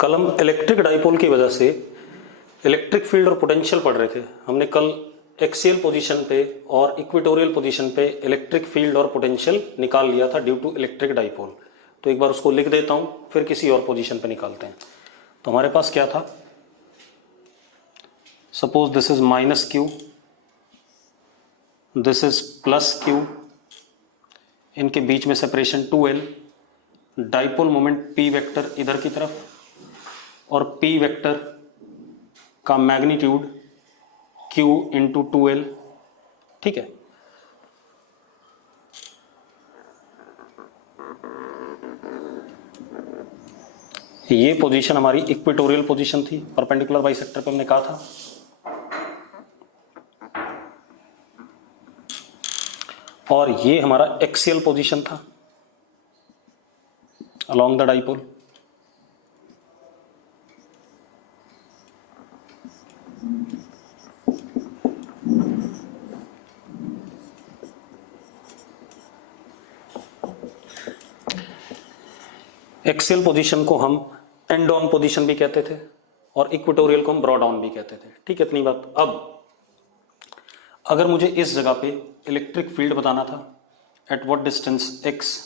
कल हम electric dipole की वजह से इलेक्ट्रिक फील्ड और पोटेंशियल पढ़ रहे थे। हमने कल एक्सियल पोजीशन पे और इक्वेटोरियल पोजीशन पे इलेक्ट्रिक फील्ड और पोटेंशियल निकाल लिया था ड्यू टू इलेक्ट्रिक डाइपोल। तो एक बार उसको लिख देता हूं, फिर किसी और पोजीशन पे निकालते हैं। तो हमारे पास क्या था, suppose this is minus Q, this is plus Q, इनके बीच में separation 2l, dipole moment p vector इधर की तरफ और p वेक्टर का मैग्नीट्यूड q इंटू 2l। ठीक है, ये पोजीशन हमारी इक्वेटोरियल पोजीशन थी, परपेंडिकुलर बाइसेक्टर पे हमने कहा था। और ये हमारा एक्सियल पोजीशन था along the dipole. Axial position को हम एंड ऑन पोजीशन भी कहते थे और इक्वेटोरियल को हम ब्रॉड ऑन भी कहते थे। ठीक है, इतनी बात। अब अगर मुझे इस जगह पे इलेक्ट्रिक फील्ड बताना था एट व्हाट डिस्टेंस x,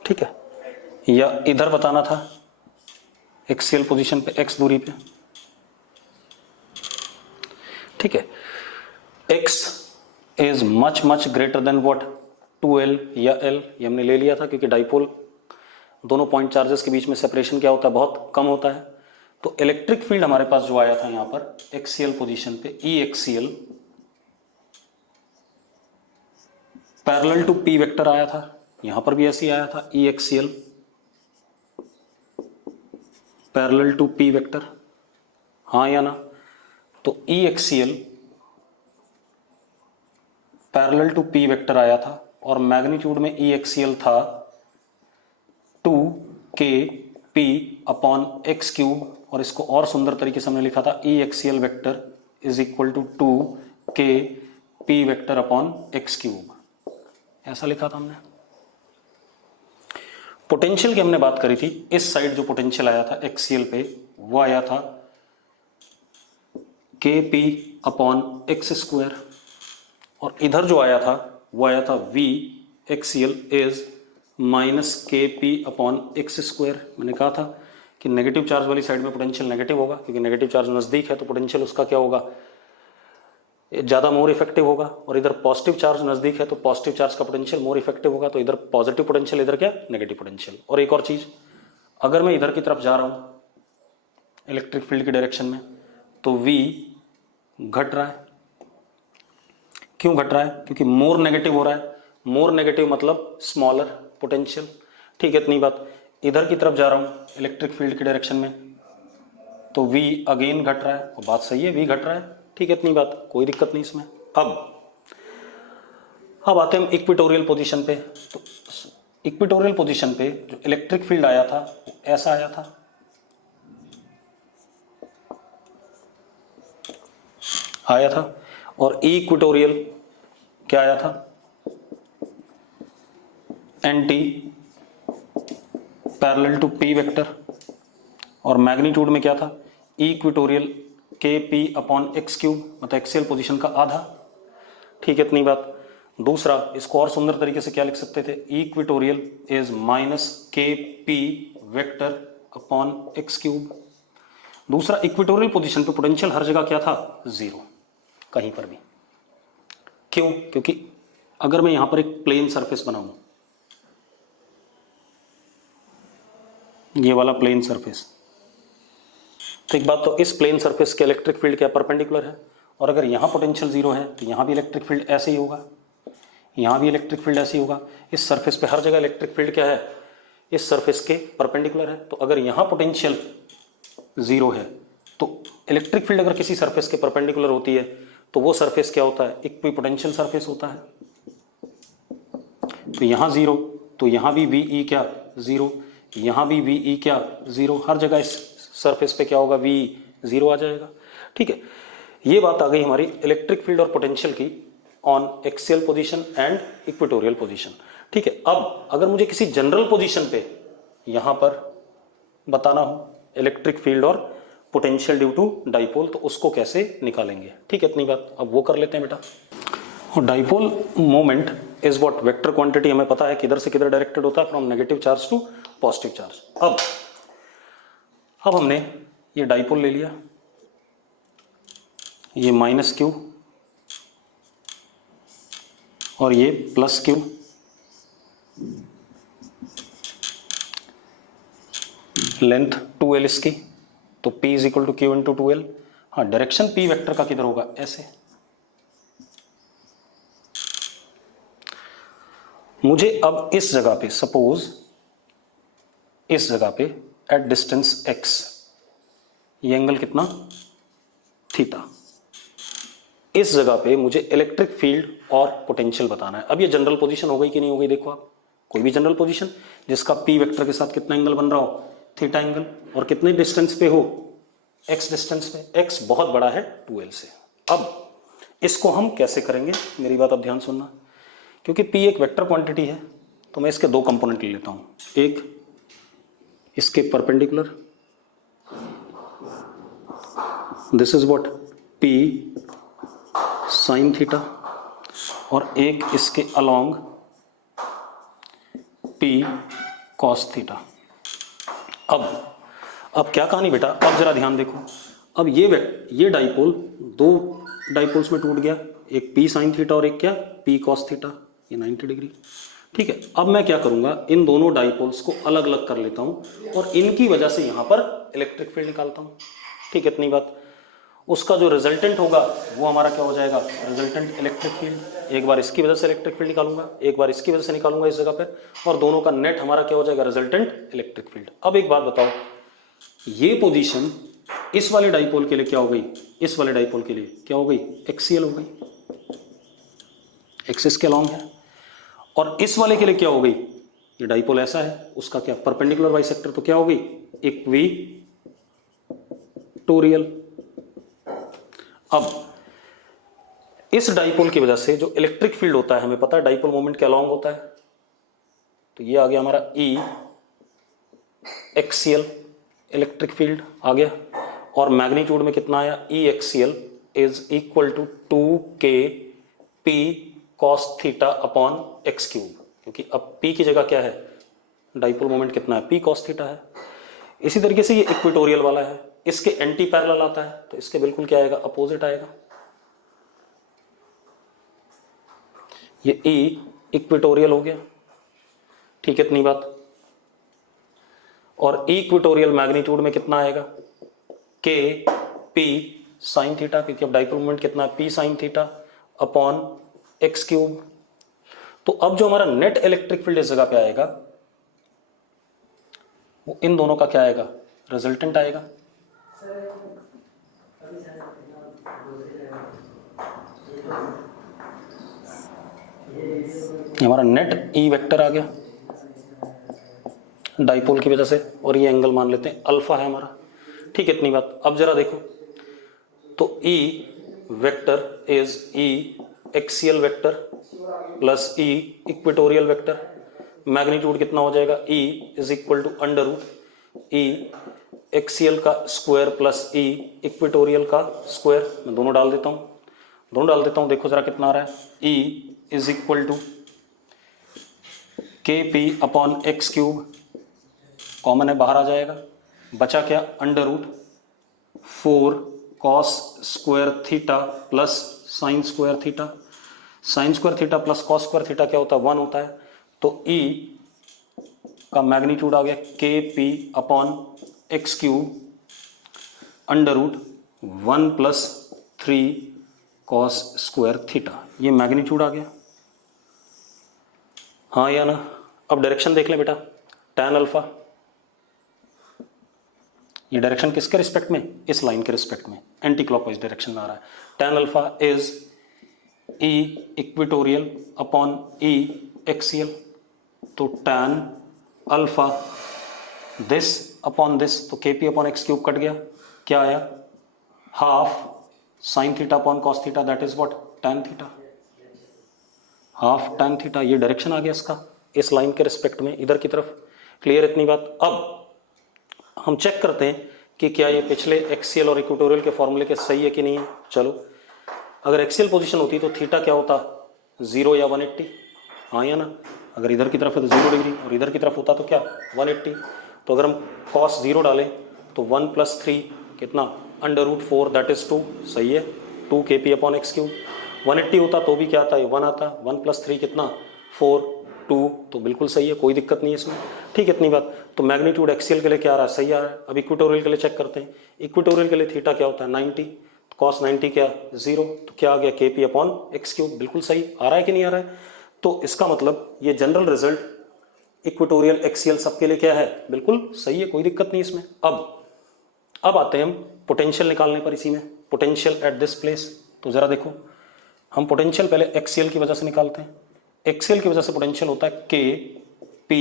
ठीक है, या इधर बताना था एक्सियल पोजीशन पे x दूरी पे, ठीक है, x is much much greater than what 2l या l, ये हमने ले लिया था क्योंकि डाइपोल दोनों पॉइंट चार्जेस के बीच में सेपरेशन क्या होता है, बहुत कम होता है। तो इलेक्ट्रिक फील्ड हमारे पास जो आया था यहां पर एक्सियल पोजीशन पे E axial parallel to P vector आया था, यहां पर भी ऐसे ही आया था E axial parallel to P vector, हाँ या ना। तो E axial parallel to P vector आया था और मैग्नीट्यूड में E एक्सियल था 2kp अपॉन x क्यूब, और इसको और सुंदर तरीके से हमने लिखा था E axial vector is equal to 2kp vector upon x cube, ऐसा लिखा था हमने। पोटेंशियल की हमने बात करी थी, इस साइड जो पोटेंशियल आया था एक्सियल पे वो आया था kp अपॉन x स्क्वायर, और इधर जो आया था वो आया था v axial is minus kp upon x square. मैंने कहा था कि नेगेटिव चार्ज वाली साइड में पोटेंशियल नेगेटिव होगा, क्योंकि नेगेटिव चार्ज नजदीक है तो पोटेंशियल उसका क्या होगा, ज्यादा मोर इफेक्टिव होगा, और इधर पॉजिटिव चार्ज नजदीक है तो पॉजिटिव चार्ज का पोटेंशियल मोर इफेक्टिव होगा, तो इधर पॉजिटिव पोटेंशियल, इधर क्या नेगेटिव पोटेंशियल। और एक और चीज, अगर मैं इधर की तरफ जा रहा हूं इलेक्ट्रिक फील्ड की डायरेक्शन में तो v घट रहा है। क्यों घट रहा है? क्योंकि मोर नेगेटिव हो रहा है, मोर नेगेटिव मतलब स्मॉलर पोटेंशियल। ठीक है, इतनी बात। इधर की तरफ जा रहा हूं इलेक्ट्रिक फील्ड की डायरेक्शन में तो v अगेन घट रहा है, और बात सही है, v घट रहा है। ठीक है, इतनी बात, कोई दिक्कत नहीं इसमें। अब आते हैं हम इक्वेटोरियल पोजीशन पे। तो इक्वेटोरियल पोजीशन पे जो इलेक्ट्रिक फील्ड आया था ऐसा आया था, और इक्वेटोरियल क्या आया था, anti parallel to P vector, और मैग्नीट्यूड में क्या था equatorial kp upon x cube, मतलब एक्सियल पोजीशन का आधा। ठीक है, इतनी बात। दूसरा, इसको और सुंदर तरीके से क्या लिख सकते थे, equatorial is minus kp vector upon x cube. दूसरा, इक्वेटोरियल पोजीशन पे पोटेंशियल हर जगह क्या था, जीरो, कहीं पर भी। क्यों? क्योंकि अगर मैं यहां पर एक प्लेन सरफेस बनाऊं, ये वाला प्लेन सरफेस, तो एक बात तो इस प्लेन सरफेस के इलेक्ट्रिक फील्ड क्या परपेंडिकुलर है, और अगर यहां पोटेंशियल जीरो है तो यहां भी इलेक्ट्रिक फील्ड ऐसे ही होगा, यहां भी इलेक्ट्रिक फील्ड ऐसे ही होगा। इस सरफेस पे हर जगह इलेक्ट्रिक फील्ड क्या है, इस सरफेस के परपेंडिकुलर है। तो अगर यहां पोटेंशियल जीरो है तो इलेक्ट्रिक फील्ड अगर किसी सरफेस के परपेंडिकुलर होती है तो वो सरफेस क्या होता है, इक्विपोटेंशियल सरफेस होता है। तो यहां जीरो, तो यहां भी VE क्या जीरो, यहां भी VE क्या जीरो, हर जगह इस सरफेस पे क्या होगा, VE जीरो आ जाएगा। ठीक है, ये बात आ गई हमारी इलेक्ट्रिक फील्ड और पोटेंशियल की on axial position and equatorial position. ठीक है, अब अगर मुझे किसी जनरल पोजीशन पे यहां पर बताना हो इलेक्ट्रिक फील्ड और पोटेंशियल ड्यू टू डाइपोल, तो उसको कैसे निकालेंगे। ठीक है, इतनी बात अब वो कर लेते हैं बेटा। और dipole moment is what, vector quantity हमें पता है किधर से किधर डायरेक्टेड होता है, from negative charge to positive charge. अब हमने ये डाइपोल ले लिया, ये माइनस क्यू और ये प्लस क्यू, लेंथ 2l इसकी, तो p is equal to Q into 2l। हाँ, डायरेक्शन p वेक्टर का किधर होगा, ऐसे। मुझे अब इस जगह पे, सपोज इस जगह पे एट डिस्टेंस x, ये एंगल कितना, थीटा, इस जगह पे मुझे इलेक्ट्रिक फील्ड और पोटेंशियल बताना है। अब ये जनरल पोजीशन हो गई कि नहीं हो गई, देखो आप, कोई भी जनरल पोजीशन जिसका p वेक्टर के साथ कितना एंगल बन रहा हो, थीटा एंगल, और कितने डिस्टेंस पे हो, x डिस्टेंस पे, x बहुत बड़ा है 2l से। अब इसको हम कैसे करेंगे, मेरी बात अब ध्यान सुनना, क्योंकि p एक वेक्टर क्वांटिटी है तो मैं इसके दो कंपोनेंट ले लेता हूं, एक इसके perpendicular, this is what p sine theta, और एक इसके अलोंग p कॉस थीटा। अब क्या कहानी बेटा, अब जरा ध्यान देखो, अब ये डाइपोल दो डाइपोल्स में टूट गया, एक p साइन थीटा और एक क्या, p कॉस थीटा, ये 90 डिग्री। ठीक है, अब मैं क्या करूंगा, इन दोनों डाइपोल्स को अलग अलग कर लेता हूं और इनकी वजह से यहां पर इलेक्ट्रिक फील्ड निकालता हूं। ठीक है, इतनी बात। उसका जो रिजल्टेंट होगा वो हमारा क्या हो जाएगा, रिजल्टेंट इलेक्ट्रिक फील्ड। एक बार इसकी वजह से इलेक्ट्रिक फील्ड निकालूंगा, एक बार इसकी वजह से निकालूंगा इस जगह पर, और दोनों का नेट हमारा क्या हो जाएगा, रिजल्टेंट इलेक्ट्रिक फील्ड। अब एक बात बताओ, ये पोजीशन इस वाले डाइपोल के लिए क्या हो गई, इस वाले डाइपोल के लिए क्या हो गई, एक्सियल हो गई, एक्सिस के अलॉन्ग है, और इस वाले के लिए क्या हो गई, ये डाइपोल ऐसा है, उसका क्या, परपेंडिकुलर बाइसेक्टर, तो क्या हो गई, इक्विटोरियल। अब इस डाइपोल की वजह से जो इलेक्ट्रिक फील्ड होता है, हमें पता है डाइपोल मोमेंट के अलॉन्ग होता है, तो ये आ गया हमारा ई एक्सियल इलेक्ट्रिक फील्ड आ गया, और मैग्नीट्यूड में कितना आया, E axial is equal to 2k p cos theta upon x cube, क्योंकि अब p की जगह क्या है, डाइपोल मोमेंट कितना है, p cos थीटा है। इसी तरीके से ये इक्वेटोरियल वाला है, इसके एंटी पैरेलल आता है, तो इसके बिल्कुल क्या आएगा, अपोजिट आएगा। ये ई इक्वेटोरियल हो गया, ठीक है, इतनी बात। और इक्वेटोरियल मैग्नीट्यूड में कितना आएगा, k p साइन थीटा, क्योंकि अब डाइपोल मोमेंट कितना है, p sign theta upon x cube. तो अब जो हमारा नेट इलेक्ट्रिक फील्ड इस जगह पे आएगा, वो इन दोनों का क्या आएगा, रिजल्टेंट आएगा। हमारा नेट ई वेक्टर आ गया डाइपोल की वजह से, और ये एंगल मान लेते हैं अल्फा है हमारा। ठीक है, इतनी बात। अब जरा देखो, तो E vector is E axial vector plus E equatorial vector, magnitude कितना हो जाएगा, E is equal to under root E axial का स्क्वायर प्लस ई इक्वेटोरियल का स्क्वायर। मैं दोनों डाल देता हूं, देखो जरा कितना आ रहा है, E is equal to K P upon x cube, common है बाहर आ जाएगा, बचा क्या, under root 4 cos square theta plus sine square theta. Sine square theta plus cos square theta क्या होता है, 1 होता है, तो ई का मैग्नीट्यूड आ गया K P upon x cube under root 1 plus 3 cos square theta, ये मैग्नीट्यूड आ गया। हाँ या ना। अब डायरेक्शन देख लें बेटा, टैन अल्फा, ये डायरेक्शन किसके रिस्पेक्ट में, इस लाइन के रिस्पेक्ट में, एंटी क्लॉकवाइज डायरेक्शन में आ रहा है। Tan alpha is E equatorial upon E axial, तो tan alpha this upon this, तो k P upon x cube कट गया, क्या आया, half sine theta upon cos theta, that is what, tan theta, half tan theta, ये direction आ गया इसका। इस लाइन के रिस्पेक्ट में इधर की तरफ। क्लियर इतनी बात। अब हम चेक करते हैं कि क्या ये पिछले एक्सियल और इक्वेटोरियल के फॉर्मूले के सही है कि नहीं है। चलो, अगर एक्सियल पोजीशन होती तो थीटा क्या होता, 0 या 180, हाँ या ना। अगर इधर की तरफ है तो 0 डिग्री और इधर की तरफ होता तो क्या 180। तो अगर हम cos 0 डालें तो 1 + 3 कितना √4 दैट इज 2, सही है, 2 kp/x³। 180 होता तो भी क्या आता है 1 आता, 1 + 3 कितना 4, 2, तो बिल्कुल सही है, कोई दिक्कत नहीं है इसमें। ठीक है इतनी बात। तो मैग्नीट्यूड एक्सियल के लिए क्या आ रहा है, सही आ रहा है। अब इक्वेटोरियल के लिए चेक करते हैं। इक्वेटोरियल के लिए थीटा क्या होता है 90, cos 90 क्या 0, तो क्या आ गया kp/x³, बिल्कुल सही आ रहा है कि नहीं आ रहा है। तो इसका मतलब ये जनरल रिजल्ट इक्वेटोरियल एक्सियल सबके लिए क्या है, बिल्कुल सही है, कोई दिक्कत नहीं इसमें। अब आते हैं हम पोटेंशियल निकालने पर। इसी में पोटेंशियल एट दिस प्लेस, तो जरा देखो, हम पोटेंशियल पहले एक्सियल की वजह से निकालते हैं। एक्सियल की वजह से पोटेंशियल होता है k p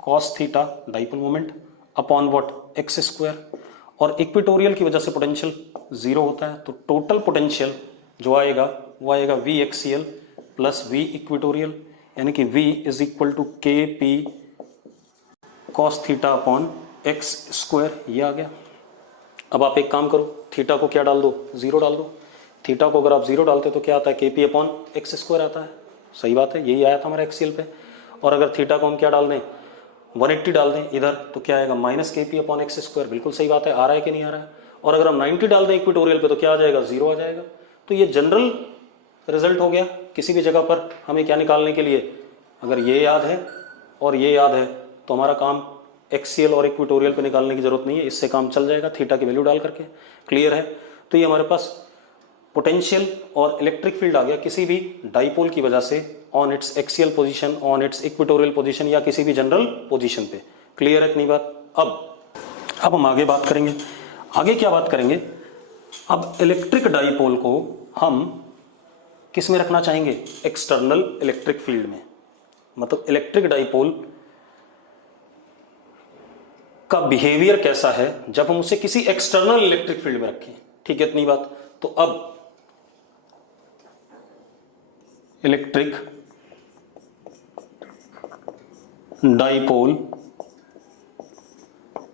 cos theta dipole moment upon what x², और इक्वेटोरियल की वजह से पोटेंशियल 0 होता है। तो टोटल पोटेंशियल जो आएगा वो आएगा v axial plus v equatorial, यानी कि v = kp cos theta upon x², ये आ गया। अब आप एक काम करो, थीटा को क्या डाल दो 0 डाल दो। थीटा को अगर आप 0 डालते तो क्या आता है kp/x² आता है, सही बात है, यही आया था हमारे एक्सियल पे। और अगर थीटा को हम क्या डाल दें 180 डाल दें इधर, तो क्या आएगा -kp/x², बिल्कुल सही बात है, आ रहा है कि नहीं आ रहा है। और अगर हम 90 डाल दें इक्वेटोरियल पे तो क्या आ जाएगा 0 आ जाएगा। तो ये जनरल रिजल्ट हो गया। किसी भी जगह पर हमें क्या निकालने के लिए, अगर ये याद है और ये याद है तो हमारा काम एक्सियल और इक्वेटोरियल पे निकालने की जरूरत नहीं है, इससे काम चल जाएगा थीटा की वैल्यू डाल करके। क्लियर है। तो ये हमारे पास पोटेंशियल और इलेक्ट्रिक फील्ड आ गया किसी भी डाइपोल की वजह से on it's axial position, on it's equatorial position, या किसी भी जनरल पोजीशन पे। क्लियर है इतनी बात। अब हम आगे बात करेंगे। आगे क्या बात करेंगे, अब इलेक्ट्रिक डाइपोल को हम किस में रखना चाहेंगे, एक्सटर्नल इलेक्ट्रिक फील्ड में। मतलब इलेक्ट्रिक डाइपोल का बिहेवियर कैसा है जब हम उसे किसी एक्सटर्नल इलेक्ट्रिक फील्ड में रखें। ठीक है इतनी बात। तो अब इलेक्ट्रिक डाइपोल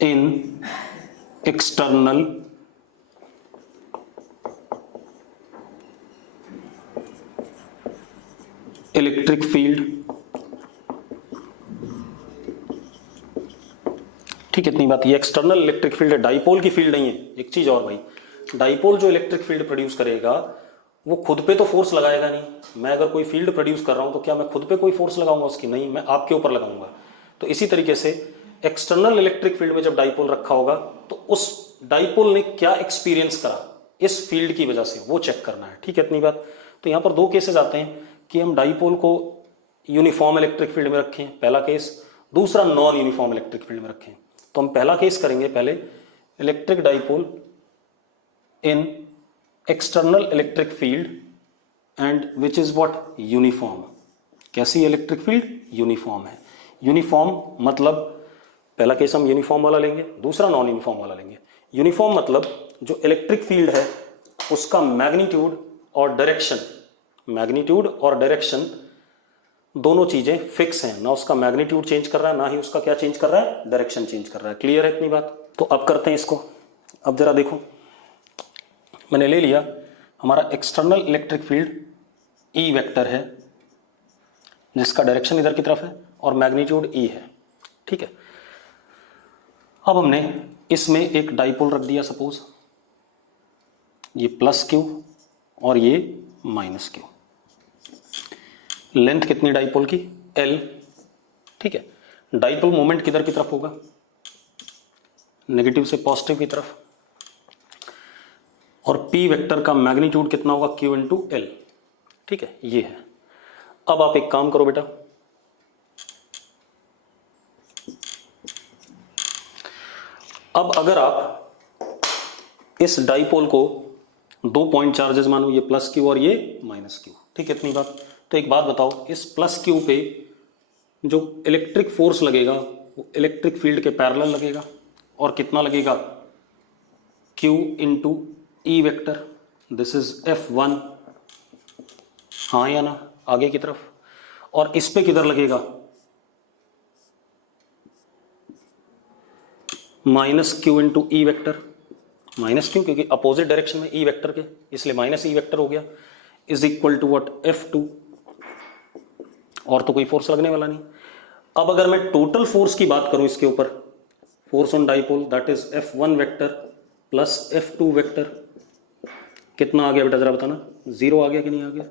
इन एक्सटर्नल इलेक्ट्रिक फील्ड। ठीक है इतनी बात। ये एक्सटर्नल इलेक्ट्रिक फील्ड है, डाइपोल की फील्ड नहीं है। एक चीज और भाई, डाइपोल जो इलेक्ट्रिक फील्ड प्रोड्यूस करेगा वो खुद पे तो फोर्स लगाएगा नहीं। मैं अगर कोई फील्ड प्रोड्यूस कर रहा हूं तो क्या मैं खुद पे कोई फोर्स लगाऊंगा उसकी, नहीं, मैं आपके ऊपर लगाऊंगा। तो इसी तरीके से एक्सटर्नल इलेक्ट्रिक फील्ड में जब डाइपोल रखा होगा तो उस डाइपोल ने क्या एक्सपीरियंस करा इस फील्ड की वजह से, वो चेक करना है। ठीक है इतनी बात। तो यहां पर दो केसेस आते हैं कि हम डाइपोल को यूनिफॉर्म इलेक्ट्रिक फील्ड में रखें, पहला केस, दूसरा नॉन यूनिफॉर्म इलेक्ट्रिक फील्ड में रखें। तो हम पहला केस करेंगे पहले, electric dipole in external electric field and which is what uniform. कैसी इलेक्ट्रिक फील्ड, यूनिफॉर्म है। यूनिफॉर्म मतलब पहला केस हम यूनिफॉर्म वाला लेंगे, दूसरा नॉन यूनिफॉर्म वाला लेंगे। यूनिफॉर्म मतलब जो इलेक्ट्रिक फील्ड है उसका मैग्नीट्यूड और डायरेक्शन, मैग्नीट्यूड और डायरेक्शन दोनों चीजें फिक्स हैं, ना उसका मैग्नीट्यूड चेंज कर रहा है ना ही उसका क्या चेंज कर रहा है, डायरेक्शन चेंज कर रहा है। क्लियर है इतनी बात। तो अब करते हैं इसको। अब जरा देखो, मैंने ले लिया हमारा external electric field E vector है जिसका डायरेक्शन इधर की तरफ है और मैग्नीट्यूड ई है। ठीक है। अब हमने इसमें एक डाइपोल रख दिया, सपोज ये +q और ये -q। लेंथ कितनी डाइपोल की, l। ठीक है। डाइपोल मोमेंट किधर की तरफ होगा, नेगेटिव से पॉजिटिव की तरफ, और p वेक्टर का मैग्नीट्यूड कितना होगा, q × l। ठीक है, ये है। अब आप एक काम करो बेटा, अब अगर आप इस डाइपोल को दो पॉइंट चार्जेस मानो, ये +q और ये -q। ठीक है इतनी बात। तो एक बात बताओ, इस +q पे जो इलेक्ट्रिक फोर्स लगेगा वो इलेक्ट्रिक फील्ड के पैरेलल लगेगा, और कितना लगेगा, q × e vector. This is F1, हाँ या ना, आगे की तरफ। और इस पे किधर लगेगा, minus Q into E vector, minus Q क्योंकि अपोजिट डायरेक्शन में ई वेक्टर के, इसलिए माइनस ई वेक्टर हो गया, is equal to what, F2, और तो कोई फोर्स लगने वाला नहीं। अब अगर मैं टोटल फोर्स की बात करूं इसके ऊपर, force on dipole that is F1 vector plus F2 vector, कितना आ गया बेटा जरा बताना, 0 आ गया कि नहीं आ गया,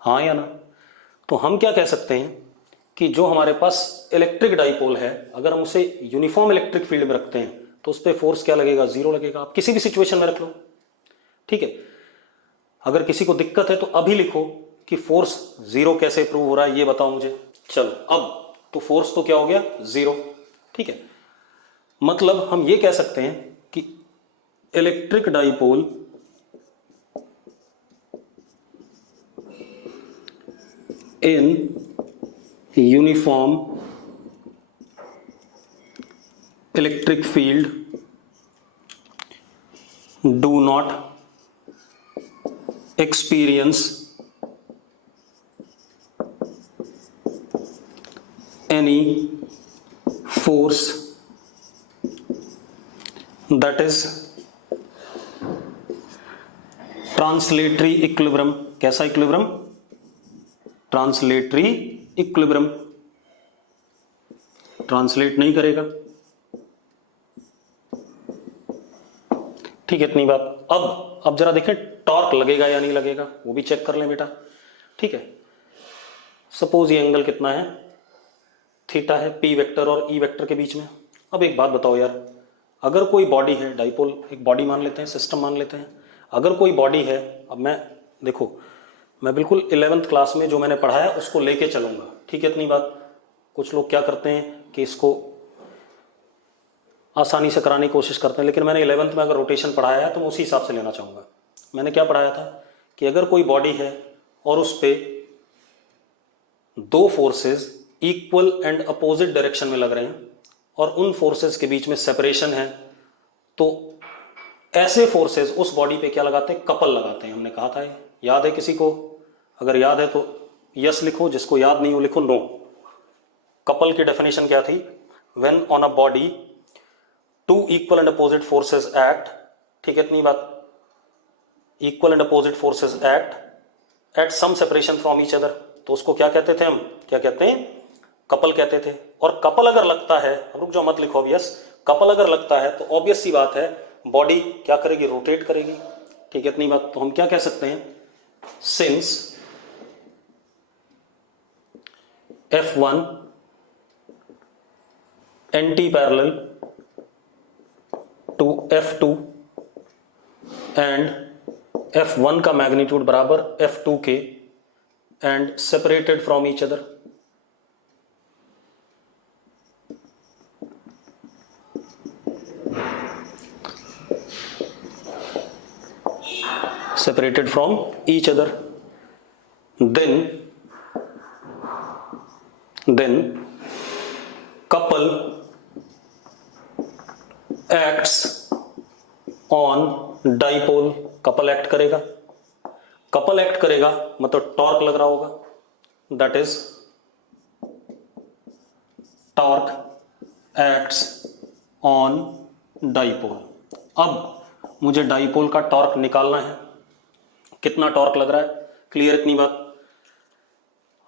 हाँ या ना। तो हम क्या कह सकते हैं कि जो हमारे पास इलेक्ट्रिक डाइपोल है, अगर हम उसे यूनिफॉर्म इलेक्ट्रिक फील्ड में रखते हैं तो उस पर फोर्स क्या लगेगा, 0 लगेगा। आप किसी भी सिचुएशन में रख लो, ठीक है। अगर किसी को दिक्कत है तो अभी लिखो कि फोर्स 0 कैसे प्रूव हो रहा है ये बताओ मुझे। चलो अब तो फोर्स तो क्या हो गया, 0, ठीक है। मतलब हम ये कह सकते हैं कि electric dipole in uniform electric field do not experience any force that is translatory equilibrium। कैसा इक्विलिब्रियम, ट्रांसलेटरी इक्विलिब्रियम, ट्रांसलेट नहीं करेगा, ठीक है, इतनी बात। अब जरा देखें टॉर्क लगेगा या नहीं लगेगा, वो भी चेक कर लें बेटा, ठीक है। सपोज ये एंगल कितना है, थीटा है, पी वेक्टर और ई वेक्टर के बीच में। अब एक बात बताओ यार, अगर कोई बॉडी है, डाइपोल एक बॉडी मान लेते हैं, सिस्टम मान लेते हैं, अगर कोई बॉडी है, अब मैं देखो मैं बिल्कुल 11th क्लास में जो मैंने पढ़ाया उसको लेके चलूंगा, ठीक है, इतनी बात। कुछ लोग क्या करते हैं कि इसको आसानी से कराने की कोशिश करते हैं, लेकिन मैंने 11th में अगर रोटेशन पढ़ाया है तो मैं उसी हिसाब से लेना चाहूँगा। मैंने क्या पढ़ाया था कि अगर कोई बॉडी है और उस पे दो forces equal and opposite direction में लग रहे हैं और उन फोर्सेस के बीच में सेपरेशन है, तो ऐसे फोर्सेस उस बॉडी पे क्या लगाते हैं, कपल लगाते हैं। हमने कहा था, याद है किसी को? अगर याद है तो यस लिखो, जिसको याद नहीं हो लिखो नो। कपल की डेफिनेशन क्या थी? When on a body two equal and opposite forces act, ठीक है, इतनी बात, equal and opposite forces act at some separation from each other, तो उसको क्या कहते थे हम? क्या कहते हैं? कपल कहते थे। और कपल अगर लगता है, रुक जाओ मत लिखो ऑब्वियस, कपल अगर लगता है तो ऑब्वियस सी बात है बॉडी क्या करेगी? रोटेट करेगी, ठीक है, इतनी बात। तो हम क्या कह सकते हैं? Since F1 anti parallel to F2 and F1 का मैग्नीट्यूड बराबर F2 के and separated from each other, separated from each other, then couple acts on dipole, couple act करेगा, couple act करेगा मतलब टॉर्क लग रहा होगा, that is torque acts on dipole। अब मुझे डाइपोल का टॉर्क निकालना है, कितना टॉर्क लग रहा है, क्लियर, इतनी बात।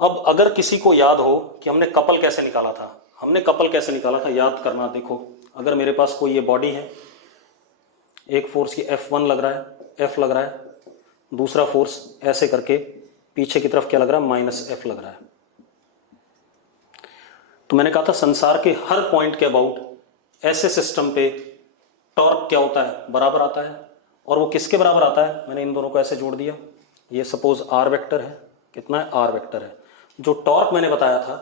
अब अगर किसी को याद हो कि हमने कपल कैसे निकाला था, हमने कपल कैसे निकाला था, याद करना। देखो अगर मेरे पास कोई ये बॉडी है, एक फोर्स ये F1 लग रहा है, F लग रहा है, दूसरा फोर्स ऐसे करके पीछे की तरफ क्या लग रहा है? -F लग रहा है। तो मैंने कहा था संसार के हर पॉइंट के अबाउट ऐसे सिस्टम पे टॉर्क क्या होता है? बराबर आता है। और वो किसके बराबर आता है? मैंने इन दोनों को ऐसे जोड़ दिया, ये सपोज R वेक्टर है, कितना है? R वेक्टर है। जो टॉर्क मैंने बताया था,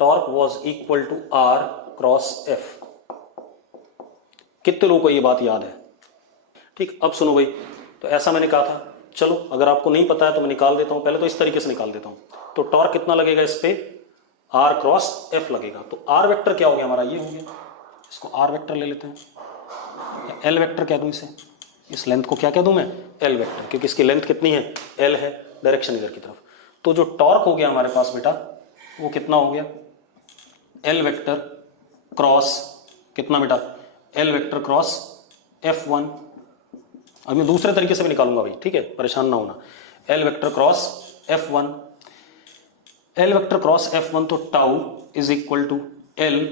torque was equal to R cross F। कितने लोगों को ये बात याद है? ठीक, अब सुनो भाई, तो ऐसा मैंने कहा था, चलो अगर आपको नहीं पता है तो मैं निकाल देता हूं, पहले तो इस तरीके से निकाल देता हूं। तो टॉर्क कितना लगेगा इस पे? R क्रॉस F लगेगा। तो R वेक्टर क्या हो गया हमारा? ये हो गया, इसको R वेक्टर ले लेते हैं, L वेक्टर कह दूं इसे, इस लेंथ को क्या कह दूं मैं? L वेक्टर, क्योंकि इसकी लेंथ कितनी है? L है, डायरेक्शन इधर की तरफ। तो जो टॉर्क हो गया हमारे पास बेटा, वो कितना हो गया? L वेक्टर क्रॉस कितना बेटा, एल वेक्टर क्रॉस F1। अब मैं दूसरे तरीके से भी निकालूंगा भाई, ठीक है, परेशान ना होना। L vector cross F1, L vector cross F1 तो tau is equal to L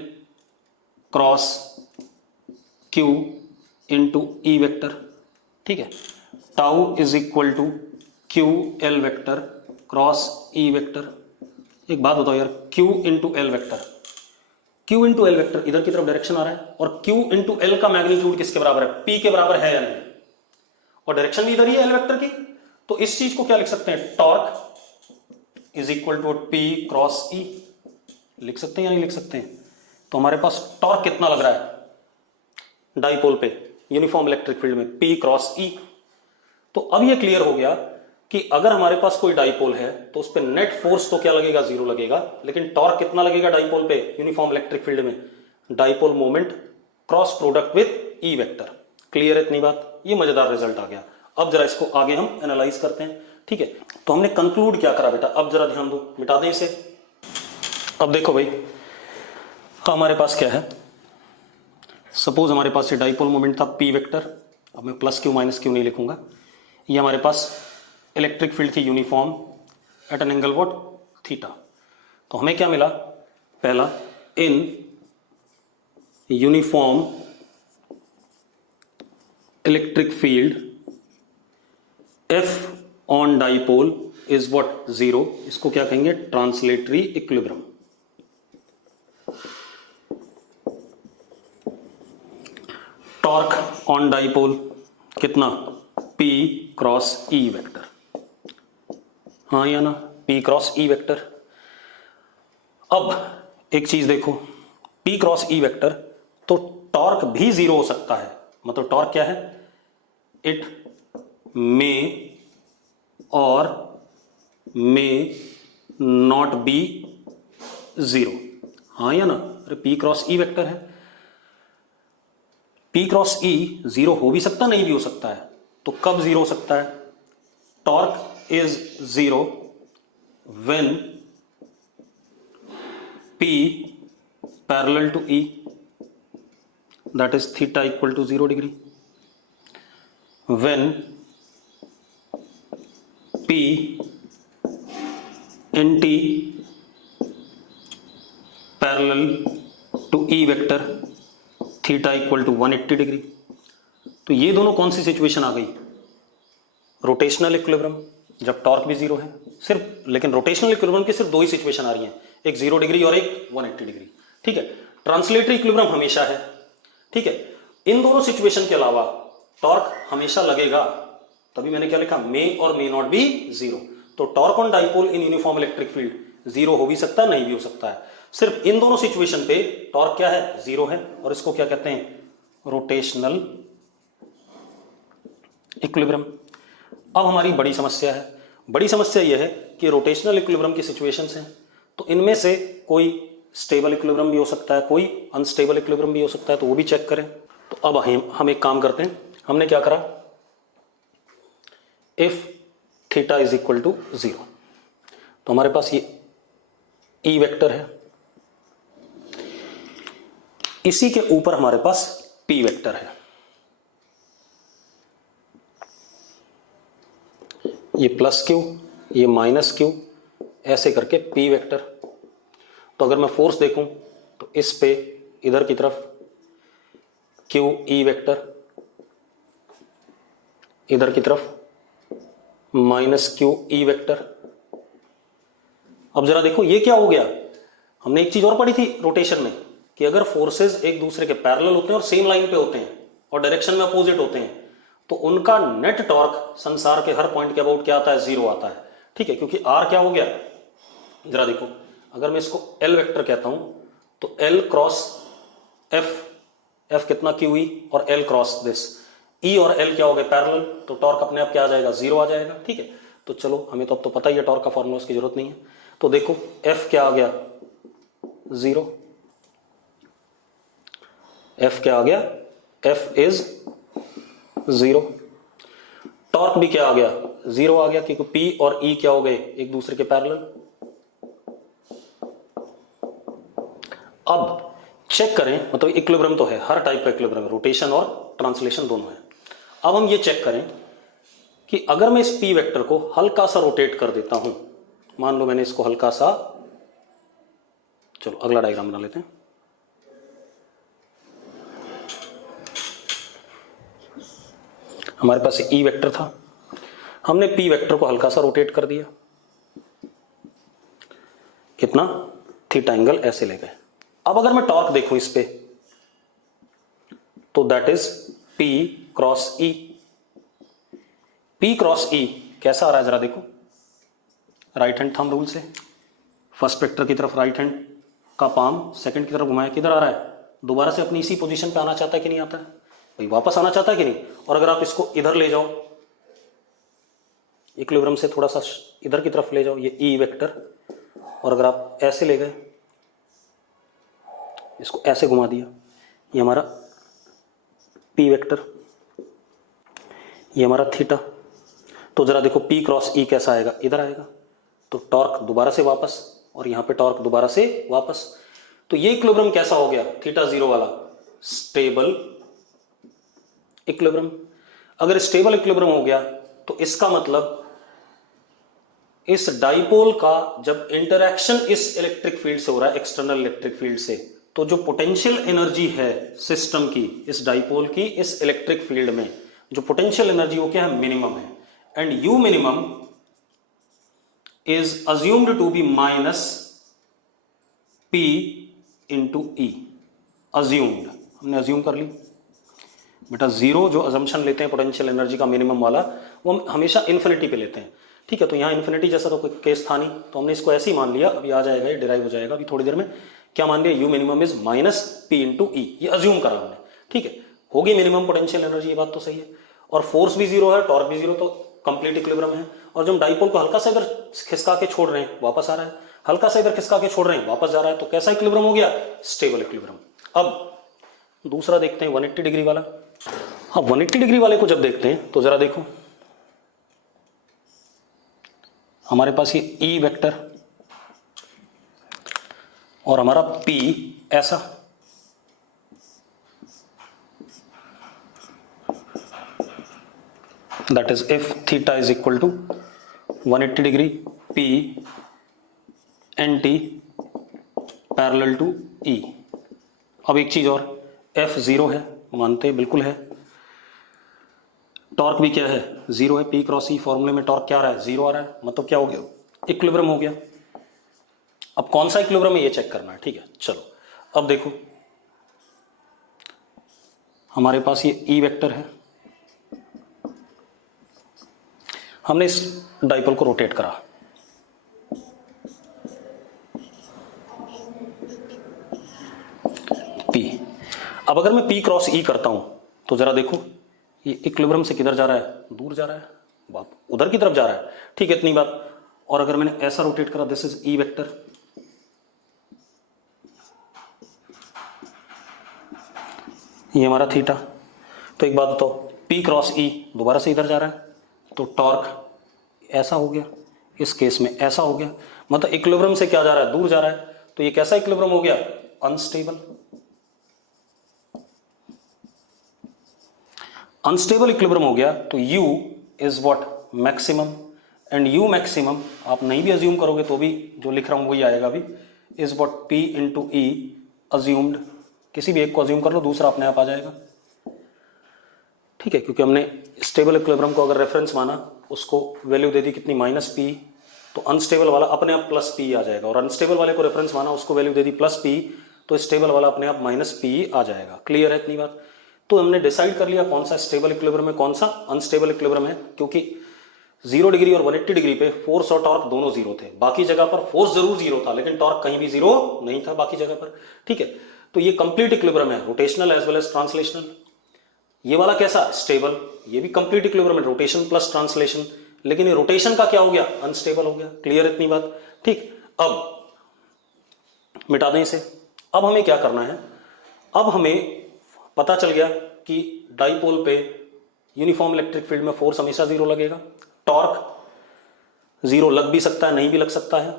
cross Q into E vector, ठीक है। Tau is equal to Q L vector cross E vector. एक बात बताओ यार, Q into L vector, Q into L vector इधर की तरफ डायरेक्शन आ रहा है, और क्यू इंटू एल का मैग्नीट्यूड किसके बराबर है, पी के बराबर है या नहीं, और डायरेक्शन भी इधर ही है एल वेक्टर की। तो इस चीज को क्या लिख सकते हैं, torque is equal to p cross E, लिख सकते हैं या नहीं लिख सकते हैं। तो हमारे पास टॉर्क कितना लग रहा है डाइपोल पे यूनिफॉर्म इलेक्ट्रिक फील्ड में, पी क्रॉस ई। तो अब ये क्लियर हो गया कि अगर हमारे पास कोई डाइपोल है तो उस पर नेट फोर्स तो क्या लगेगा, जीरो लगेगा, लेकिन टॉर्क कितना लगेगा डाइपोल पे यूनिफॉर्म इलेक्ट्रिक फील्ड में, dipole moment cross product with E vector. Clear है इतनी बात, ये मजेदार रिजल्ट आ गया। अब जरा इसको आगे हम एनालाइज करते हैं, ठीक है। तो हमने कंक्लूड क्या करा बेटा, अब जरा ध्यान दो, मिटा दें इसे। अब देखो भाई, हमारे पास क्या है, सपोज हमारे पास ये डाइपोल मोमेंट था पी वेक्टर, अब मैं प्लस क्यू माइनस क्यू नहीं लिखूंगा, ये हमारे पास इलेक्ट्रिक फील्ड थी uniform eight an angle what, theta. तो हमें क्या मिला, पहला, इन uniform electric field F on dipole is what, zero. इसको क्या कहेंगे, translatory equilibrium. Torque on dipole कितना, P क्रॉस E वेक्टर, हाँ या ना, P क्रॉस E वेक्टर। अब एक चीज देखो, P क्रॉस E वेक्टर, तो टॉर्क भी जीरो हो सकता है। मतलब टॉर्क क्या है, इट मे और मे नॉट बी जीरो, हाँ या ना। अरे P क्रॉस E वेक्टर है, P क्रॉस E जीरो हो भी सकता, नहीं भी हो सकता है। तो कब जीरो हो सकता है, torque is zero when P parallel to E, that is theta equal to 0 degree, when P in T parallel to E vector, theta equal to 180 degree. तो ये दोनों कौन सी सिचुएशन आ गई, रोटेशनल इक्विलिब्रियम, जब टॉर्क भी जीरो है सिर्फ। लेकिन रोटेशनल इक्विलिब्रियम की सिर्फ दो ही सिचुएशन आ रही हैं, एक 0 डिग्री और एक 180 डिग्री, ठीक है। ट्रांसलेटरी इक्विलिब्रियम हमेशा है, ठीक है। इन दोनों सिचुएशन के अलावा टॉर्क हमेशा लगेगा, तभी मैंने क्या लिखा, मे और मे नॉट बी जीरो। तो torque on dipole in uniform electric field zero हो भी सकता है, नहीं भी हो सकता है। सिर्फ इन दोनों सिचुएशन पे टॉर्क क्या है, जीरो है, और इसको क्या कहते हैं, रोटेशनल इक्विलिब्रियम। अब हमारी बड़ी समस्या है, बड़ी समस्या यह है कि रोटेशनल इक्विलिब्रियम की सिचुएशंस हैं, तो इनमें से कोई स्टेबल इक्विलिब्रियम भी हो सकता है, कोई अनस्टेबल इक्विलिब्रियम भी हो सकता है, तो वो भी चेक करें। तो अब हम एक काम करते हैं, हमने क्या करा, if theta is equal to 0, तो हमारे पास ये ई वेक्टर है, इसी के ऊपर हमारे पास पी वेक्टर है, ये प्लस क्यू, ये माइनस क्यू, ऐसे करके पी वेक्टर। तो अगर मैं फोर्स देखूं तो इस पे इधर की तरफ क्यू ई वेक्टर, इधर की तरफ माइनस क्यू ई वेक्टर। अब जरा देखो ये क्या हो गया, हमने एक चीज और पढ़ी थी रोटेशन में कि अगर फोर्सेस एक दूसरे के पैरेलल होते हैं और सेम लाइन पे होते हैं और डायरेक्शन में अपोजिट होते हैं, तो उनका नेट टॉर्क संसार के हर पॉइंट के अबाउट क्या आता है, जीरो आता है, ठीक है। क्योंकि आर क्या हो गया, जरा देखो, अगर मैं इसको एल वेक्टर कहता हूं तो एल क्रॉस एफ, एफ कितना क्यू ई, और एल क्रॉस दिस ई और एल क्या हो गए, पैरेलल, तो टॉर्क अपने आप क्या आ जाएगा, जीरो आ जाएगा, ठीक है। तो चलो हमें तो अब तो पता ही है टॉर्क का फॉर्मूला, उसकी जरूरत नहीं है। तो देखो एफ क्या आ गया, जीरो, एफ क्या आ गया, एफ इज जीरो। टॉर्क भी क्या आ गया, जीरो आ गया, क्योंकि पी और ई क्या हो गए, एक दूसरे के पैरेलल। अब चेक करें, मतलब इक्विलिब्रियम तो है, हर टाइप का इक्विलिब्रियम, रोटेशन और ट्रांसलेशन दोनों है। अब हम ये चेक करें कि अगर मैं इस पी वेक्टर को हल्का सा रोटेट कर देता हूं, मान लो मैंने इसको हल्का सा, चलो अगला डायग्राम बना लेते हैं। हमारे पास ई वेक्टर था, हमने पी वेक्टर को हल्का सा रोटेट कर दिया, कितना, थीटा एंगल ऐसे ले गए। अब अगर मैं टॉर्क देखूं इस पे, तो that is P cross E। P cross E कैसा आ रहा है जरा देखो, राइट हैंड थंब रूल से फर्स्ट वेक्टर की तरफ राइट हैंड का पाम सेकंड की तरफ घुमाया, किधर आ रहा है, दोबारा से अपनी इसी पोजीशन पे आना चाहता है कि नहीं आता है भाई, वापस आना चाहता है कि नहीं। और अगर आप इसको इधर ले जाओ, इक्विलिब्रियम से थोड़ा सा इधर की तरफ ले जाओ, ये E वेक्टर, और अगर आप ऐसे ले गए, इसको ऐसे घुमा दिया, ये हमारा P वेक्टर, ये हमारा थीटा, तो जरा देखो P क्रॉस E कैसा आएगा, इधर आएगा, तो टॉर्क दोबारा से वापस, और यहां पे टॉर्क दोबारा से वापस। तो ये इक्विलिब्रियम कैसा हो गया, थीटा जीरो वाला, स्टेबल इक्विलिब्रियम। अगर स्टेबल इक्विलिब्रियम हो गया तो इसका मतलब इस डाइपोल का जब इंटरैक्शन इस इलेक्ट्रिक फील्ड से हो रहा है, एक्सटर्नल इलेक्ट्रिक फील्ड से, तो जो पोटेंशियल एनर्जी है सिस्टम की, इस डाइपोल की इस इलेक्ट्रिक फील्ड में जो पोटेंशियल एनर्जी वो क्या है, मिनिमम है। And U minimum is assumed to be minus P into E। Assumed, हमने अज्यूम कर ली बेटा, जीरो जो अजम्पशन लेते हैं पोटेंशियल एनर्जी का मिनिमम वाला, वो हम हमेशा इन्फिनिटी पे लेते हैं, ठीक है। तो यहाँ इन्फिनिटी जैसा तो कोई केस था नहीं, तो हमने इसको ऐसे ही मान लिया, अभी आ जाएगा ये डिराइव हो जाएगा अभी थोड़ी देर में। क्या मान लिया, you minimum is minus P into E, ये अज्यूम करा हमने, ठीक है। होगी मिनिमम पोटेंशियल एनर्जी, ये बात तो सही है, और फोर्स भी जीरो है, टॉर्क भी जीरो, तो कंप्लीट इक्विलिब्रियम है। और जब हम डाइपोल को हल्का सा इधर खिसका के छोड़ रहे हैं, वापस आ रहा है, हल्का सा इधर खिसका के छोड़ रहे हैं, वापस जा रहा है, तो कैसा इक्विलिब्रियम हो गया, स्टेबल इक्विलिब्रियम। अब दूसरा देखते हैं 180 डिग्री वाला। अब 180 डिग्री वाले को जब देखते हैं तो जरा देखो, हमारे पास ये E वेक्टर और हमारा P ऐसा, that is if theta is equal to 180 degree P NT parallel to E। अब एक चीज और, F जीरो है, मानते हैं बिल्कुल है, टॉर्क भी क्या है, जीरो है, P क्रॉस E फॉर्मूले में टॉर्क क्या आ रहा है, जीरो आ रहा है, मतलब क्या हो गया, इक्विलिब्रियम हो गया। अब कौन सा इक्विलिब्रियम है ये चेक करना है, ठीक है। चलो अब देखो, हमारे पास ये E वेक्टर है, हमने इस डाइपोल को रोटेट करा, P। अब अगर मैं P क्रॉस E करता हूं तो जरा देखो, ये इक्विलिब्रियम से किधर जा रहा है, दूर जा रहा है, बाप उधर की तरफ जा रहा है, ठीक है, इतनी बात। और अगर मैंने ऐसा रोटेट करा, दिस इज E वेक्टर, ये हमारा थीटा, तो एक बात बताओ, P क्रॉस E दोबारा से इधर जा रहा है, तो टॉर्क ऐसा हो गया, इस केस में ऐसा हो गया, मतलब इक्विलिब्रियम से क्या जा रहा है, दूर जा रहा है, तो ये कैसा इक्विलिब्रियम हो गया, अनस्टेबल। अनस्टेबल इक्विलिब्रियम हो गया, तो U is what, maximum. And U maximum आप नहीं भी अज्यूम करोगे तो भी जो लिख रहा हूं वही आएगा अभी, is what P into E assumed. किसी भी एक को अज्यूम कर लो, दूसरा अपने आप आ जाएगा, ठीक है, क्योंकि हमने स्टेबल इक्विलिब्रियम को अगर रेफरेंस माना, उसको वैल्यू दे दी कितनी, माइनस P, तो अनस्टेबल वाला अपने आप प्लस P आ जाएगा, और अनस्टेबल वाले को रेफरेंस माना, उसको वैल्यू दे दी प्लस P, तो स्टेबल वाला अपने आप माइनस P आ जाएगा। क्लियर है इतनी बात। तो हमने डिसाइड कर लिया कौन सा स्टेबल इक्विलिब्रियम है, कौन सा अनस्टेबल इक्विलिब्रियम है, क्योंकि 0 डिग्री और 180 डिग्री पे फोर्स और टॉर्क दोनों जीरो थे, बाकी जगह पर फोर्स जरूर जीरो था लेकिन टॉर्क कहीं भी जीरो नहीं था बाकी जगह पर, ठीक है। तो ये कंप्लीट इक्विलिब्रियम है, rotational as well as translational. ये वाला कैसा, स्टेबल, ये भी कंप्लीट इक्विलिब्रियम है, रोटेशन प्लस ट्रांसलेशन, लेकिन ये रोटेशन का क्या हो गया, अनस्टेबल हो गया। क्लियर इतनी बात, ठीक। अब मिटा दें इसे। अब हमें क्या करना है, अब हमें पता चल गया कि डाइपोल पे यूनिफॉर्म इलेक्ट्रिक फील्ड में फोर्स हमेशा जीरो लगेगा, टॉर्क जीरो लग भी सकता है, नहीं भी लग सकता है,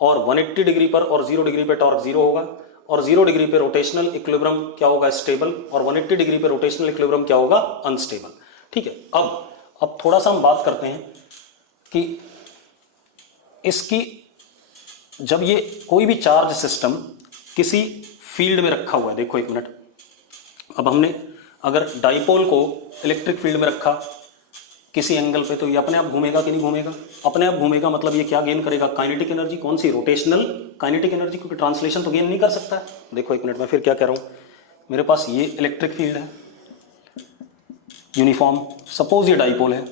और 180 डिग्री पर और 0 डिग्री पे टॉर्क जीरो होगा, और 0 डिग्री पे रोटेशनल इक्विलिब्रियम क्या होगा, स्टेबल, और 180 डिग्री पे रोटेशनल इक्विलिब्रियम क्या होगा, अनस्टेबल। ठीक है, अब थोड़ा सा हम बात करते हैं कि इसकी जब ये कोई भी चार्ज सिस्टम किसी फील्ड में रखा हुआ है, देखो एक मिनट, अब हमने अगर डाइपोल को इलेक्ट्रिक फील्ड में रखा किसी एंगल पे, तो ये अपने आप घूमेगा कि नहीं घूमेगा, अपने आप घूमेगा। मतलब ये क्या गेन करेगा, काइनेटिक एनर्जी, कौन सी, रोटेशनल काइनेटिक एनर्जी, क्योंकि ट्रांसलेशन तो गेन नहीं कर सकता है। देखो एक मिनट, मैं फिर क्या कह रहा हूं, मेरे पास ये इलेक्ट्रिक फील्ड है यूनिफॉर्म, सपोज ये डाइपोल है,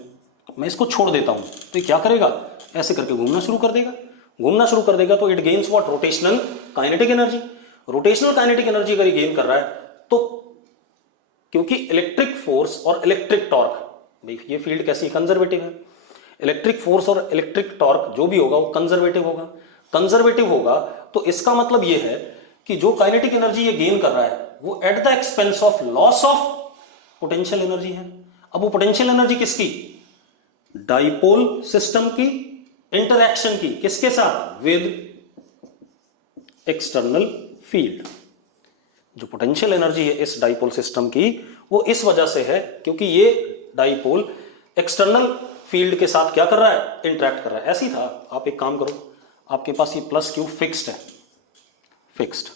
मैं इसको छोड़ देता हूं तो ये क्या करेगा, ऐसे करके घूमना शुरू कर देगा, घूमना शुरू कर देगा, तो it gains what, rotational kinetic energy. Rotational kinetic energy अगर ये गेन कर रहा है तो क्योंकि इलेक्ट्रिक फोर्स और इलेक्ट्रिक टॉर्क, ये फील्ड कैसी कंजर्वेटिव है, इलेक्ट्रिक फोर्स और इलेक्ट्रिक टॉर्क जो भी होगा वो कंजर्वेटिव होगा, कंजर्वेटिव होगा, तो इसका मतलब ये है कि जो काइनेटिक एनर्जी ये गेन कर रहा है वो at the expense of loss of potential energy है। अब वो पोटेंशियल एनर्जी किसकी, डाइपोल सिस्टम की इंटरैक्शन की, किसके साथ, विद एक्सटर्नल फील्ड। जो पोटेंशियल एनर्जी है इस डाइपोल सिस्टम की वो इस वजह से है क्योंकि ये डाइपोल एक्सटर्नल फील्ड के साथ क्या कर रहा है, इंटरैक्ट कर रहा है। ऐसे ही था, आप एक काम करो, आपके पास ये प्लस क्यू फिक्स्ड है, फिक्स्ड,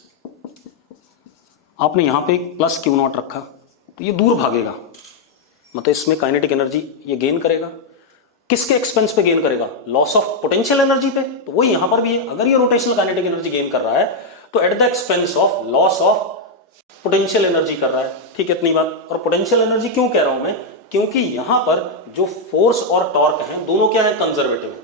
आपने यहां पे एक प्लस क्यू नॉट रखा तो ये दूर भागेगा, मतलब इसमें काइनेटिक एनर्जी ये गेन करेगा, किसके एक्सपेंस पे गेन करेगा, लॉस ऑफ पोटेंशियल एनर्जी पे। तो वही यहां पर भी है, अगर ये रोटेशनल काइनेटिक एनर्जी गेन कर रहा है तो at the expense of loss of potential energy कर रहा है। ठीक है, इतनी बात। और पोटेंशियल एनर्जी क्यों कह रहा हूं मैं, क्योंकि यहां पर जो फोर्स और टॉर्क हैं दोनों क्या है, कंजर्वेटिव है।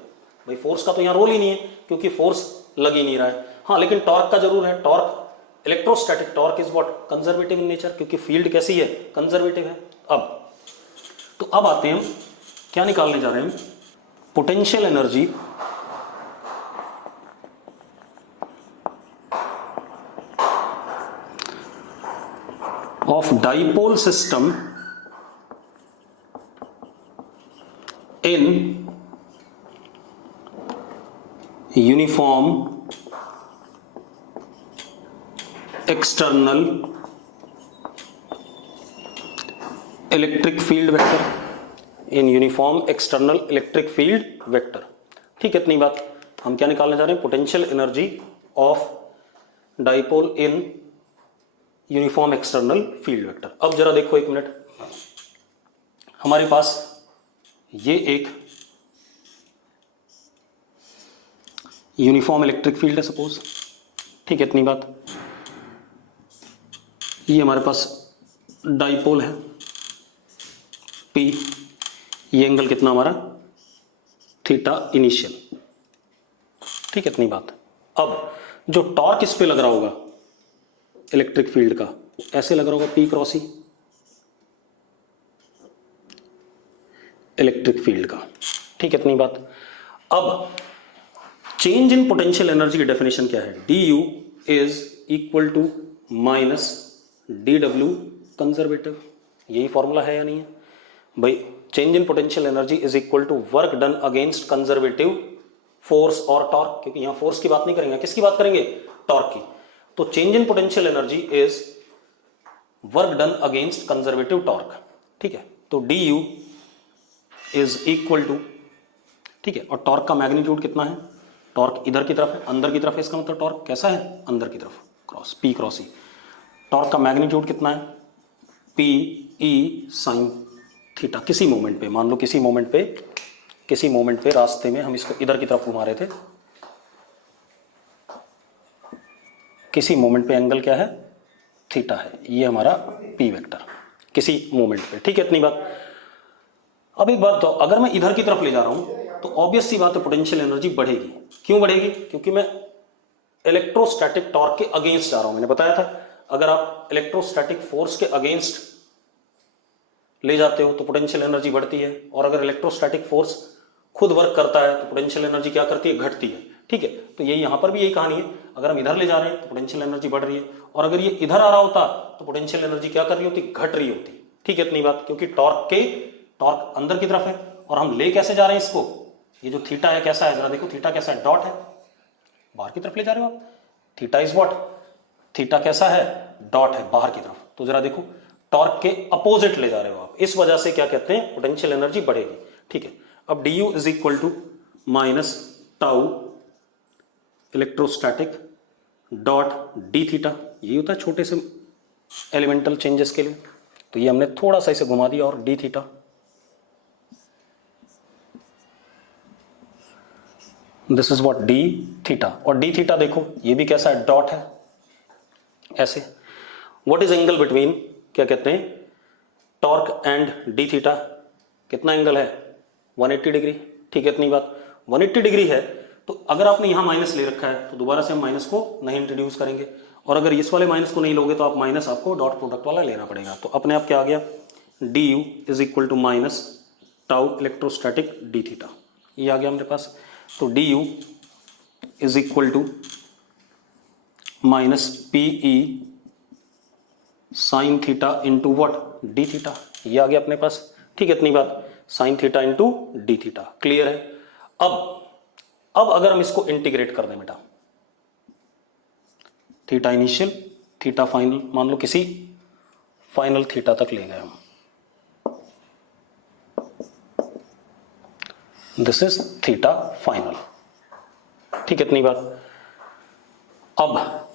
भाई फोर्स का तो यहां रोल ही नहीं है क्योंकि फोर्स लग ही नहीं रहा है, हाँ लेकिन टॉर्क का जरूर है। Torque, electrostatic torque is what, conservative in nature, क्योंकि फील्ड कैसी है, कंजर्वेटिव है। अब आते हैं हम क्या निकालने जा रहे हैं, potential energy of dipole system in uniform external electric field vector, in uniform external electric field vector. ठीक है, इतनी बात। हम क्या निकालने जा रहे हैं, potential energy of dipole in uniform external field vector. अब जरा देखो एक मिनट, हमारे पास ये एक यूनिफॉर्म इलेक्ट्रिक फील्ड है सपोज, ठीक है, इतनी बात। ये हमारे पास डाइपोल है P, ये एंगल कितना हमारा, थीटा इनिशियल, ठीक है, इतनी बात। अब जो टॉर्क इस पे लग रहा होगा इलेक्ट्रिक फील्ड का, ऐसे लग रहा होगा P cross E electric field का, ठीक है, इतनी बात। अब चेंज इन पोटेंशियल एनर्जी की डेफिनेशन क्या है, du is equal to minus dw conservative, यही फॉर्मूला है या नहीं है भाई। Change in potential energy is equal to work done against conservative force और टॉर्क, क्योंकि यहां फोर्स की बात नहीं करेंगे, किसकी बात करेंगे, टॉर्क की। तो change in potential energy is work done against conservative torque, ठीक है। तो du इज इक्वल टू, ठीक है, और टॉर्क का मैग्नीट्यूड कितना है, टॉर्क इधर की तरफ है, अंदर की तरफ है, इसका मतलब टॉर्क कैसा है, अंदर की तरफ, cross P cross E। Torque का मैग्नीट्यूड कितना है, P E साइन थीटा। किसी मोमेंट पे, मान लो किसी मोमेंट पे रास्ते में हम इसको इधर की तरफ घुमा रहे थे, किसी मोमेंट पे एंगल क्या है, थीटा है, ये हमारा P वेक्टर किसी मोमेंट पे, ठीक है, इतनी बात। अब एक बात तो, अगर मैं इधर की तरफ ले जा रहा हूं तो ऑब्वियस सी बात है पोटेंशियल एनर्जी बढ़ेगी। क्यों बढ़ेगी, क्योंकि मैं इलेक्ट्रोस्टैटिक टॉर्क के अगेंस्ट जा रहा हूं। मैंने बताया था अगर आप इलेक्ट्रोस्टैटिक फोर्स के अगेंस्ट ले जाते हो तो पोटेंशियल एनर्जी बढ़ती है, और अगर इलेक्ट्रोस्टैटिक फोर्स खुद वर्क करता है तो पोटेंशियल एनर्जी क्या करती है, घटती है, ठीक है। तो यही यहां पर भी यही कहानी है, अगर हम इधर ले जा रहे हैं तो पोटेंशियल एनर्जी बढ़ रही है, और अगर ये इधर आ रहा होता तो पोटेंशियल एनर्जी क्या कर रही होती, घट रही होती, ठीक है, इतनी बात। क्योंकि टॉर्क अंदर की तरफ है और हम ले कैसे जा रहे हैं इसको, ये जो थीटा है कैसा है, जरा देखो थीटा कैसा है, डॉट है, बाहर की तरफ ले जा रहे हो आप, थीटा इज व्हाट, थीटा कैसा है, डॉट है बाहर की तरफ, तो जरा देखो टॉर्क के अपोजिट ले जा रहे हो आप, इस वजह से क्या कहते हैं, पोटेंशियल एनर्जी बढ़ेगी। ठीक है, अब D U is equal to minus tau electrostatic dot D theta, यही होता है छोटे से एलिमेंटल चेंजेस के लिए, तो ये हमने थोड़ा सा इसे घुमा दिया, और D theta, this is what D theta, और डी थीटा देखो ये भी कैसा है, डॉट है ऐसे। व्हाट इज एंगल बिटवीन, क्या कहते हैं, टॉर्क एंड डी थीटा, कितना एंगल है, 180 डिग्री। ठीक है, इतनी बात 180 डिग्री है, तो अगर आपने यहां माइनस ले रखा है तो दोबारा से हम माइनस को नहीं इंट्रोड्यूस करेंगे, और अगर इस वाले माइनस को नहीं लोगे तो आप माइनस आपको डॉट प्रोडक्ट वाला लेना पड़ेगा। तो अपने आप क्या आ गया, D U is equal to minus tau electrostatic D theta, ये आ गया हमारे पास। तो D U is equal to minus P E sine theta into what D theta, ये आ गया अपने पास। ठीक है, इतनी बात, sine theta into D theta, clear है। अब अगर हम इसको इंटीग्रेट कर दें बेटा, थीटा इनिशियल थीटा फाइनल, मान लो किसी फाइनल थीटा तक ले गए हम, दिस इज थीटा फाइनल। ठीक है, इतनी बात। अब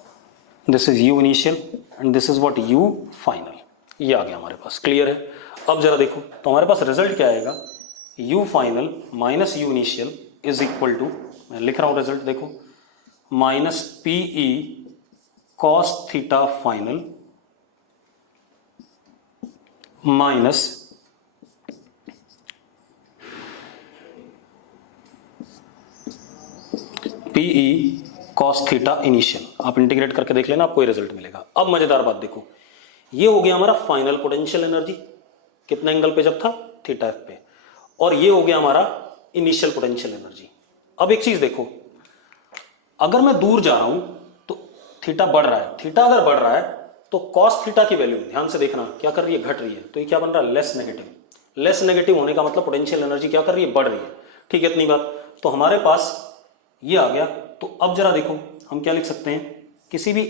this is you initial and this is what you final, ये आ गया हमारे पास, क्लियर है। अब जरा देखो तो हमारे पास रिजल्ट क्या आएगा, U final minus U initial is equal to, मैं लिख रहा हूं रिजल्ट देखो, minus P E cos theta final minus P E cos theta initial. आप इंटीग्रेट करके देख लेना, आपको ये रिजल्ट मिलेगा। अब मजेदार बात देखो, ये हो गया हमारा फाइनल पोटेंशियल एनर्जी, कितना एंगल पे जब था, थीटा एफ पे, और ये हो गया हमारा इनिशियल पोटेंशियल एनर्जी। अब एक चीज देखो, अगर मैं दूर जा रहा हूं तो थीटा बढ़ रहा है, थीटा अगर बढ़ रहा है तो कॉस थीटा की वैल्यू ध्यान से देखना क्या कर रही है, घट रही है, तो ये क्या बन रहा है, लेस नेगेटिव। लेस नेगेटिव होने का मतलब पोटेंशियल एनर्जी क्या कर रही है, बढ़ रही है। ठीक है, इतनी बात। तो हमारे पास ये आ गया। तो अब जरा देखो हम क्या लिख सकते हैं, किसी भी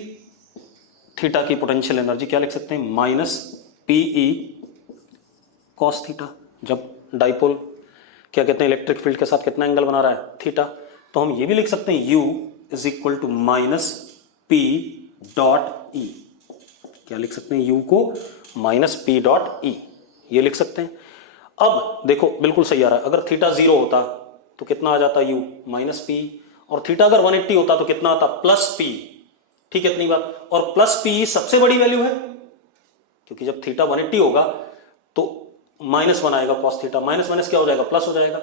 थीटा की पोटेंशियल एनर्जी क्या लिख सकते हैं, माइनस पीई कॉस थीटा। जब डाइपोल क्या कहते हैं, इलेक्ट्रिक फील्ड के साथ कितना एंगल बना रहा है, थीटा, तो हम ये भी लिख सकते हैं U is equal to minus P dot E. क्या लिख सकते हैं, यू को माइनस पी डॉट ई, ये लिख सकते हैं। अब देखो बिल्कुल सही आ रहा है, अगर थीटा 0 होता तो कितना आ जाता, यू माइनस पी, और थीटा अगर 180 होता तो कितना आता, प्लस पी। ठीक है, इतनी बात। और प्लस पी सबसे बड़ी वैल्यू है, क्योंकि जब थीटा 180 होगा तो माइनस 1 आएगा कॉस थीटा, माइनस माइनस क्या हो जाएगा, प्लस हो जाएगा।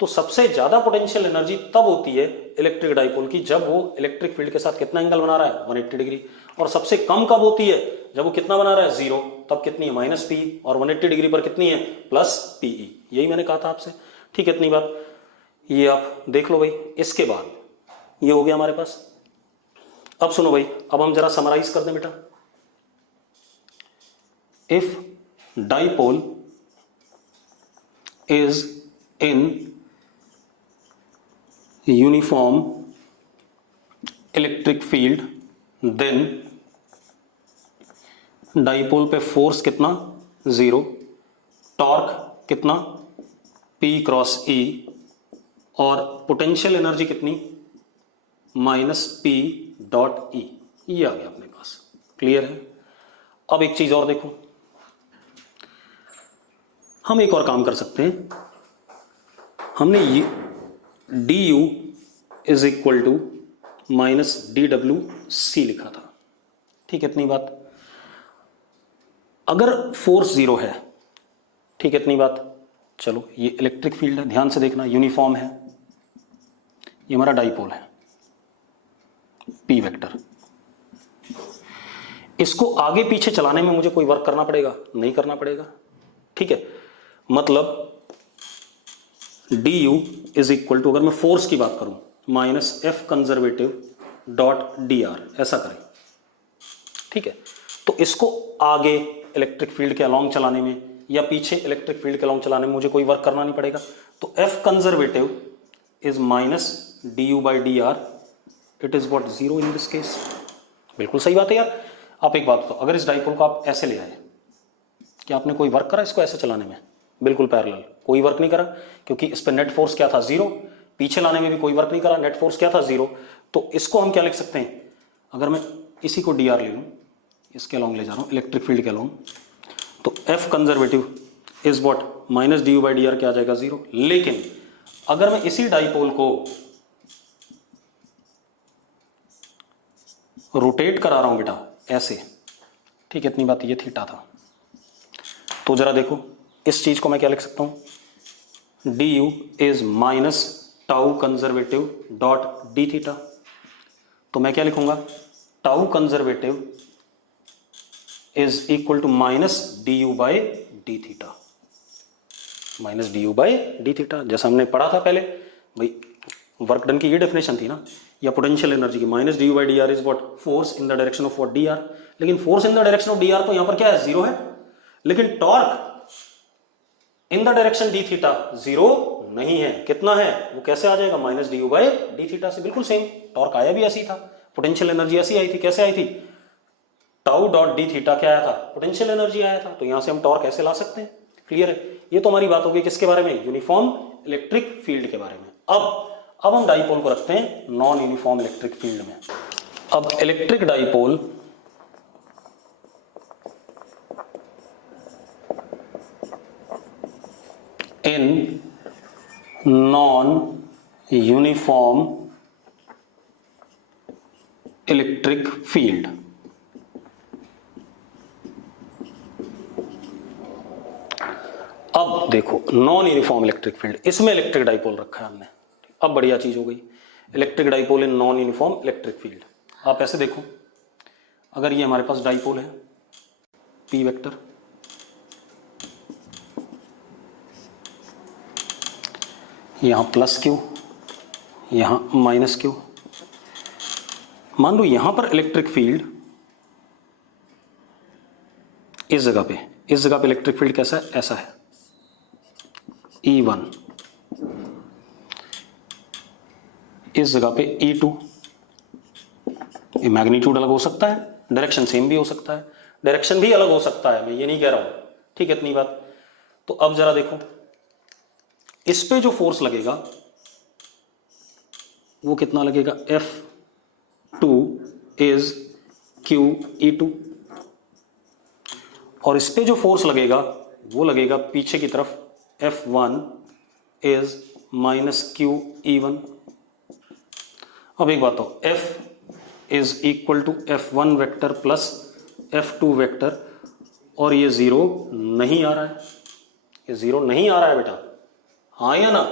तो सबसे ज्यादा पोटेंशियल एनर्जी तब होती है इलेक्ट्रिक डाइपोल की जब वो इलेक्ट्रिक फील्ड के साथ कितना एंगल बना रहा है, 180 डिग्री। और सबसे कम कब होती है, जब वो कितना बना रहा है, 0, तब कितनी है, माइनस पी, और 180 डिग्री पर कितनी है, प्लस पीई। यही मैंने कहा था आपसे। ठीक है, इतनी बात, ये आप देख लो भाई। इसके बाद ये हो गया हमारे पास। अब सुनो भाई, अब हम जरा समराइज कर दें बेटा। If dipole is in uniform electric field then dipole पे फोर्स कितना, 0, टॉर्क कितना, P क्रॉस E, और पोटेंशियल एनर्जी कितनी, माइनस P डॉट E। ये आ गया अपने पास, क्लियर है। अब एक चीज और देखो, हम एक और काम कर सकते हैं। हमने D U is equal to minus D W C लिखा था। ठीक है, इतनी बात। अगर फोर्स 0 है, ठीक है, इतनी बात। चलो, ये इलेक्ट्रिक फील्ड है, ध्यान से देखना, यूनिफॉर्म है, ये हमारा डाइपोल है, पी वेक्टर। इसको आगे पीछे चलाने में मुझे कोई वर्क करना पड़ेगा, नहीं करना पड़ेगा। ठीक है, मतलब D U is equal to, अगर मैं फोर्स की बात करूं, minus F conservative dot D R, ऐसा करें। ठीक है, तो इसको आगे इलेक्ट्रिक फील्ड के अलोंग चलाने में या पीछे इलेक्ट्रिक फील्ड के अलोंग चलाने में मुझे कोई वर्क करना नहीं पड़ेगा। तो F conservative is minus D U by D R, it is what, 0 in this case. बिल्कुल सही बात है यार। आप एक बात बताओ, अगर इस डाइपोल को आप ऐसे ले आए, क्या आपने कोई वर्क करा इसको ऐसे चलाने में? बिल्कुल पैरेलल, कोई वर्क नहीं करा, क्योंकि इस पर नेट फोर्स क्या था, जीरो। पीछे लाने में भी कोई वर्क नहीं करा, नेट फोर्स क्या था, जीरो। तो इसको हम क्या लिख सकते हैं, अगर मैं इसी को डी आर ले लूँ, इसके अलॉन्ग ले जा रहा हूँ, इलेक्ट्रिक फील्ड के अलॉन्ग, तो F conservative is what, minus D U by D R, क्या आ जाएगा, जीरो। लेकिन अगर मैं इसी डाइपोल को रोटेट करा रहा हूं बेटा ऐसे, ठीक है, इतनी बात, ये थीटा था, तो जरा देखो इस चीज को मैं क्या लिख सकता हूं, D U is minus tau conservative dot D theta. तो मैं क्या लिखूंगा, tau conservative is equal to minus D U by D theta, minus D U by D theta, जैसा हमने पढ़ा था पहले भाई, वर्क डन की ये डेफिनेशन थी ना, या पोटेंशियल एनर्जी की, minus D U by D r is what, force in the direction of what, d r. लेकिन force in the direction of d r तो यहां पर क्या है, जीरो है, लेकिन torque in the direction d theta zero नहीं है, कितना है, वो कैसे आ जाएगा, minus D U by D theta से, बिल्कुल सेम। टॉर्क आया भी ऐसी था, पोटेंशियल एनर्जी ऐसी आई थी, कैसे आई थी, टाउ डॉट डी थीटा क्या आया था, पोटेंशियल एनर्जी आया था, तो यहां से हम टॉर्क ऐसे ला सकते हैं। क्लियर है, ये तो हमारी बात होगी किसके बारे में, यूनिफॉर्म इलेक्ट्रिक फील्ड के बारे में। अब हम डाइपोल को रखते हैं नॉन यूनिफॉर्म इलेक्ट्रिक फील्ड में। अब electric dipole in non uniform electric field, अब देखो नॉन यूनिफॉर्म इलेक्ट्रिक फील्ड, इसमें इलेक्ट्रिक डाइपोल रखा है हमने, अब बढ़िया चीज हो गई, electric dipole in non uniform electric field. आप ऐसे देखो, अगर ये हमारे पास डाइपोल है पी वेक्टर, यहां प्लस क्यू, यहां माइनस क्यू, मान लो यहां पर इलेक्ट्रिक फील्ड इस जगह पे इलेक्ट्रिक फील्ड कैसा है, ऐसा है, E1, इस जगह पे E2, ये मैग्नीट्यूड अलग हो सकता है, डायरेक्शन सेम भी हो सकता है, डायरेक्शन भी अलग हो सकता है, मैं ये नहीं कह रहा हूं, ठीक है, इतनी बात। तो अब जरा देखो, इस पे जो फोर्स लगेगा वो कितना लगेगा, F2 इज QE2, और इस पे जो फोर्स लगेगा वो लगेगा पीछे की तरफ, F1 इज माइनस QE1। अब एक बात हो, F is equal to F1 vector plus F2 vector, और ये जीरो नहीं आ रहा है, ये जीरो नहीं आ रहा है बेटा, हाँ या ना,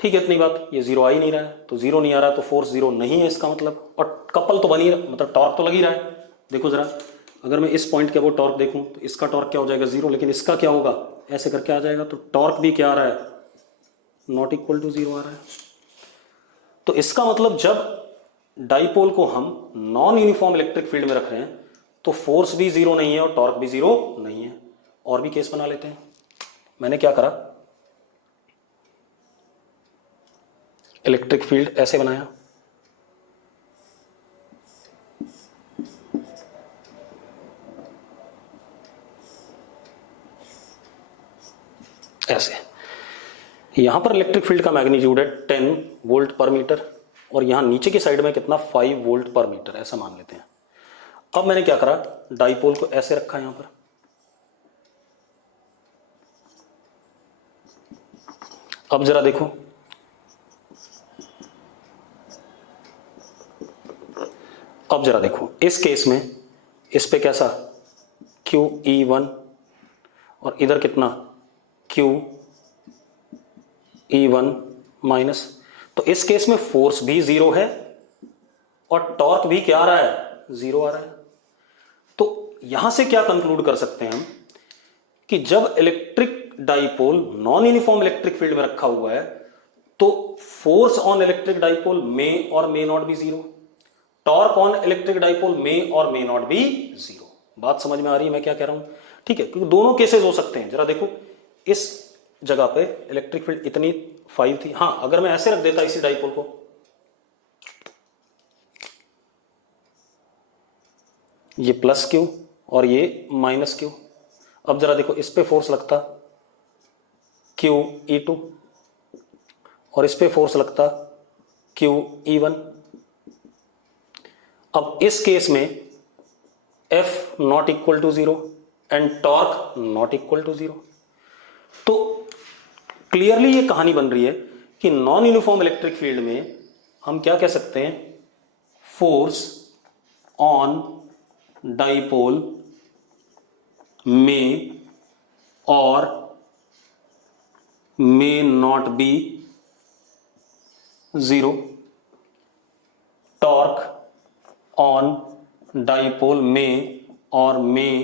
ठीक है, इतनी बात, ये जीरो आ ही नहीं रहा है, तो जीरो नहीं आ रहा है तो फोर्स जीरो नहीं है इसका मतलब, और कपल तो बनी, मतलब टॉर्क तो लगी रहा है। देखो जरा, अगर मैं इस पॉइंट के वो टॉर्क देखूं तो इसका टॉर्क क्या हो जाएगा, जीरो, लेकिन इसका क्या होगा, ऐसे करके आ जाएगा, तो टॉर्क भी क्या आ रहा है, नॉट इक्वल टू जीरो आ रहा है। तो इसका मतलब जब डाइपोल को हम नॉन यूनिफॉर्म इलेक्ट्रिक फील्ड में रख रहे हैं तो फोर्स भी जीरो नहीं है और टॉर्क भी जीरो नहीं है। और भी केस बना लेते हैं, मैंने क्या करा, इलेक्ट्रिक फील्ड ऐसे बनाया, ऐसे, यहां पर इलेक्ट्रिक फील्ड का मैग्नीट्यूड है 10 वोल्ट पर मीटर, और यहां नीचे की साइड में कितना, 5 वोल्ट पर मीटर, ऐसा मान लेते हैं। अब मैंने क्या करा, डाइपोल को ऐसे रखा यहां पर, अब जरा देखो, अब जरा देखो इस केस में इस पे कैसा, QE1, और इधर कितना, QE1 माइनस, तो इस केस में फोर्स भी जीरो है और टॉर्क भी क्या आ रहा है, जीरो आ रहा है। तो यहां से क्या कंक्लूड कर सकते हैं हम, कि जब electric dipole non uniform electric field में रखा हुआ है तो force on electric dipole may और may not be zero, torque on electric dipole may और मे नॉट बी जीरो। बात समझ में आ रही है मैं क्या कह रहा हूं, ठीक है, क्योंकि दोनों केसेस हो सकते हैं। जरा देखो, इस जगह पे इलेक्ट्रिक फील्ड इतनी 5 थी, हाँ अगर मैं ऐसे रख देता इसी डाइपोल को, ये प्लस क्यू और ये माइनस क्यू। अब जरा देखो, इस पे फोर्स लगता क्यू E2 और इस पे फोर्स लगता क्यू E1। अब इस केस में F not equal to 0 and torque not equal to 0। तो क्लियरली ये कहानी बन रही है कि नॉन यूनिफॉर्म इलेक्ट्रिक फील्ड में हम क्या कह सकते हैं, फोर्स ऑन डाइपोल में और may not be 0, torque on dipole में और may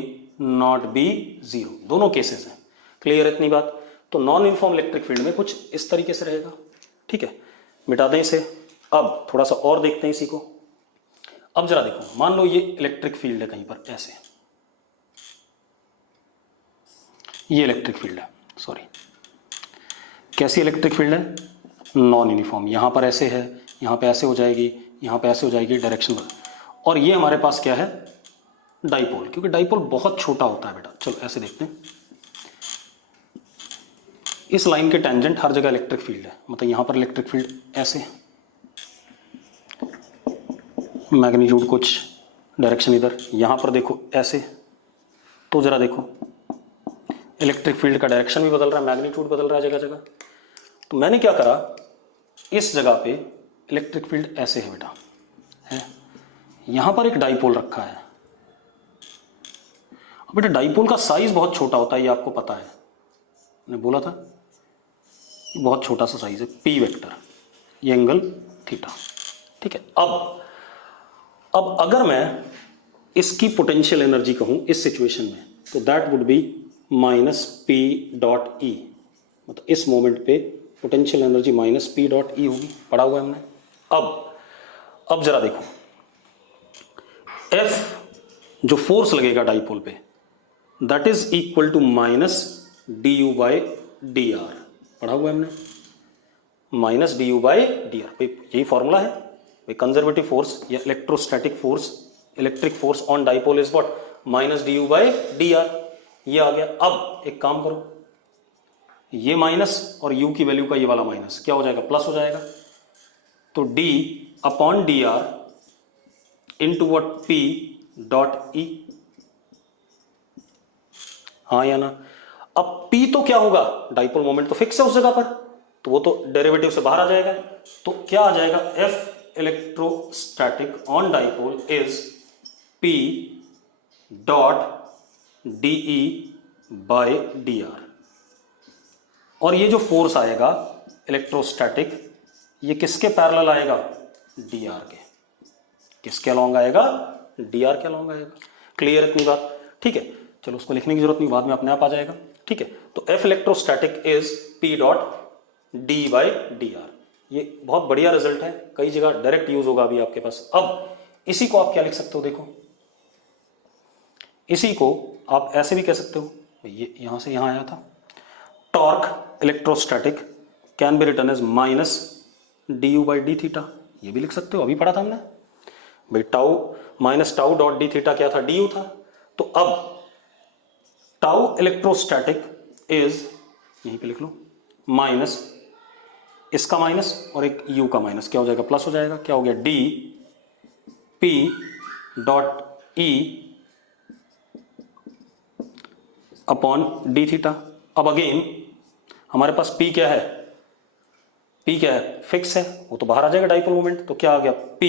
not be 0, दोनों केसेस हैं। क्लियर है इतनी बात? तो नॉन यूनिफॉर्म इलेक्ट्रिक फील्ड में कुछ इस तरीके से रहेगा। ठीक है, मिटा दें इसे। अब थोड़ा सा और देखते हैं इसी को। अब जरा देखो, मान लो ये इलेक्ट्रिक फील्ड है कहीं पर ऐसे, ये इलेक्ट्रिक फील्ड है, सॉरी कैसी इलेक्ट्रिक फील्ड है, नॉन यूनिफॉर्म। यहां पर ऐसे है, यहां पे ऐसे हो जाएगी, यहां पे ऐसे हो जाएगी, डायरेक्शन। और ये हमारे पास क्या है, डाइपोल, क्योंकि डाइपोल बहुत छोटा होता है बेटा। चलो ऐसे देखते हैं, इस लाइन के टेंजेंट हर जगह इलेक्ट्रिक फील्ड है, मतलब यहां पर इलेक्ट्रिक फील्ड ऐसे, मैग्नीट्यूड कुछ, डायरेक्शन इधर, यहां पर देखो ऐसे। तो जरा देखो, इलेक्ट्रिक फील्ड का डायरेक्शन भी बदल रहा है, मैग्नीट्यूड बदल रहा है जगह जगह। तो मैंने क्या करा, इस जगह पे इलेक्ट्रिक फील्ड ऐसे है बेटा, है, यहां पर एक डाइपोल रखा है। अब बेटा डाइपोल का साइज बहुत छोटा होता है, ये आपको पता है, मैंने बोला था बहुत छोटा सा साइज है, पी वेक्टर, ये एंगल थीटा। ठीक है, अब अगर मैं इसकी पोटेंशियल एनर्जी कहूं इस सिचुएशन में, तो that would be minus P dot ई, मतलब इस मोमेंट पे potential energy minus P dot ई होगी, पढ़ा हुआ है हमने। अब जरा देखो, F जो फोर्स लगेगा डाइपोल पे, that is equal to minus D U by D R, पढ़ा हुआ है हमने, minus D U by D R. यही फॉर्मूला है भाई, कंजर्वेटिव फोर्स या electrostatic force, electric force on dipole is what, minus D U by D R. ये आ गया। अब एक काम करो, ये माइनस और u की वैल्यू का ये वाला माइनस क्या हो जाएगा, प्लस हो जाएगा। तो d upon D R into what p dot E, हाँ या ना। अब p तो क्या होगा, डाइपोल मोमेंट तो फिक्स है उस जगह पर, तो वो तो डेरिवेटिव से बाहर आ जाएगा। तो क्या आ जाएगा, F electrostatic on dipole is p dot dE by dr। और ये जो फोर्स आएगा इलेक्ट्रोस्टैटिक, ये किसके पैरेलल आएगा, dr के। किसके अलॉन्ग आएगा, dr के अलॉन्ग आएगा। क्लियर इतनी बात? ठीक है, चलो उसको लिखने की जरूरत नहीं, बाद में अपने आप आ जाएगा। ठीक है, तो F electrostatic is P dot D by D R. ये बहुत बढ़िया रिजल्ट है, कई जगह डायरेक्ट यूज होगा अभी आपके पास। अब इसी को आप क्या लिख सकते हो, देखो इसी को आप ऐसे भी कह सकते हो, ये यहां से यहां आया था, torque electrostatic can be written as minus D U by D theta. ये भी लिख सकते हो, अभी पढ़ा था हमने भाई, tau minus tau dot D theta क्या था, डी यू था। तो अब टाउ इलेक्ट्रोस्टैटिक इज, यहीं पे लिख लो, माइनस इसका माइनस और एक यू का माइनस, क्या हो जाएगा, प्लस हो जाएगा। क्या हो गया, डी पी डॉट ई अपॉन डी थीटा। अब अगेन हमारे पास P क्या है, P क्या है, फिक्स है, वो तो बाहर आ जाएगा डाइपोल मोमेंट। तो क्या आ गया, P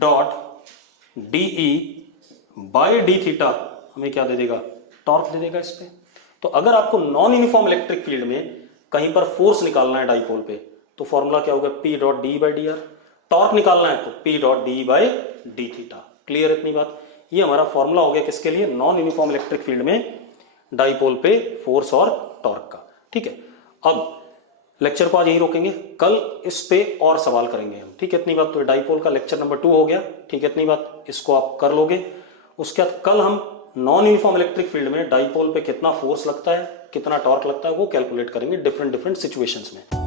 dot D E by D theta हमें क्या दे देगा, टॉर्क दे देगा इस पे। तो अगर आपको नॉन यूनिफॉर्म इलेक्ट्रिक फील्ड में कहीं पर फोर्स निकालना है डाइपोल पे, तो फॉर्मूला क्या होगा, P dot D by D R. Torque निकालना है तो P dot D by D theta. Clear इतनी बात? ये हमारा फॉर्मूला हो गया किसके लिए, नॉन यूनिफॉर्म इलेक्ट्रिक फील्ड में डाइपोल पे फोर्स और टॉर्क का। ठीक है, अब लेक्चर को आज यही रोकेंगे, कल इस पे और सवाल करेंगे हम। ठीक है इतनी बात? तो डाइपोल का लेक्चर नंबर 2 हो गया। ठीक है इतनी बात, इसको आप कर लोगे। उसके बाद कल हम नॉन यूनिफॉर्म इलेक्ट्रिक फील्ड में डाइपोल पे कितना फोर्स लगता है, कितना टॉर्क लगता है, वो कैलकुलेट करेंगे डिफरेंट सिचुएशंस में।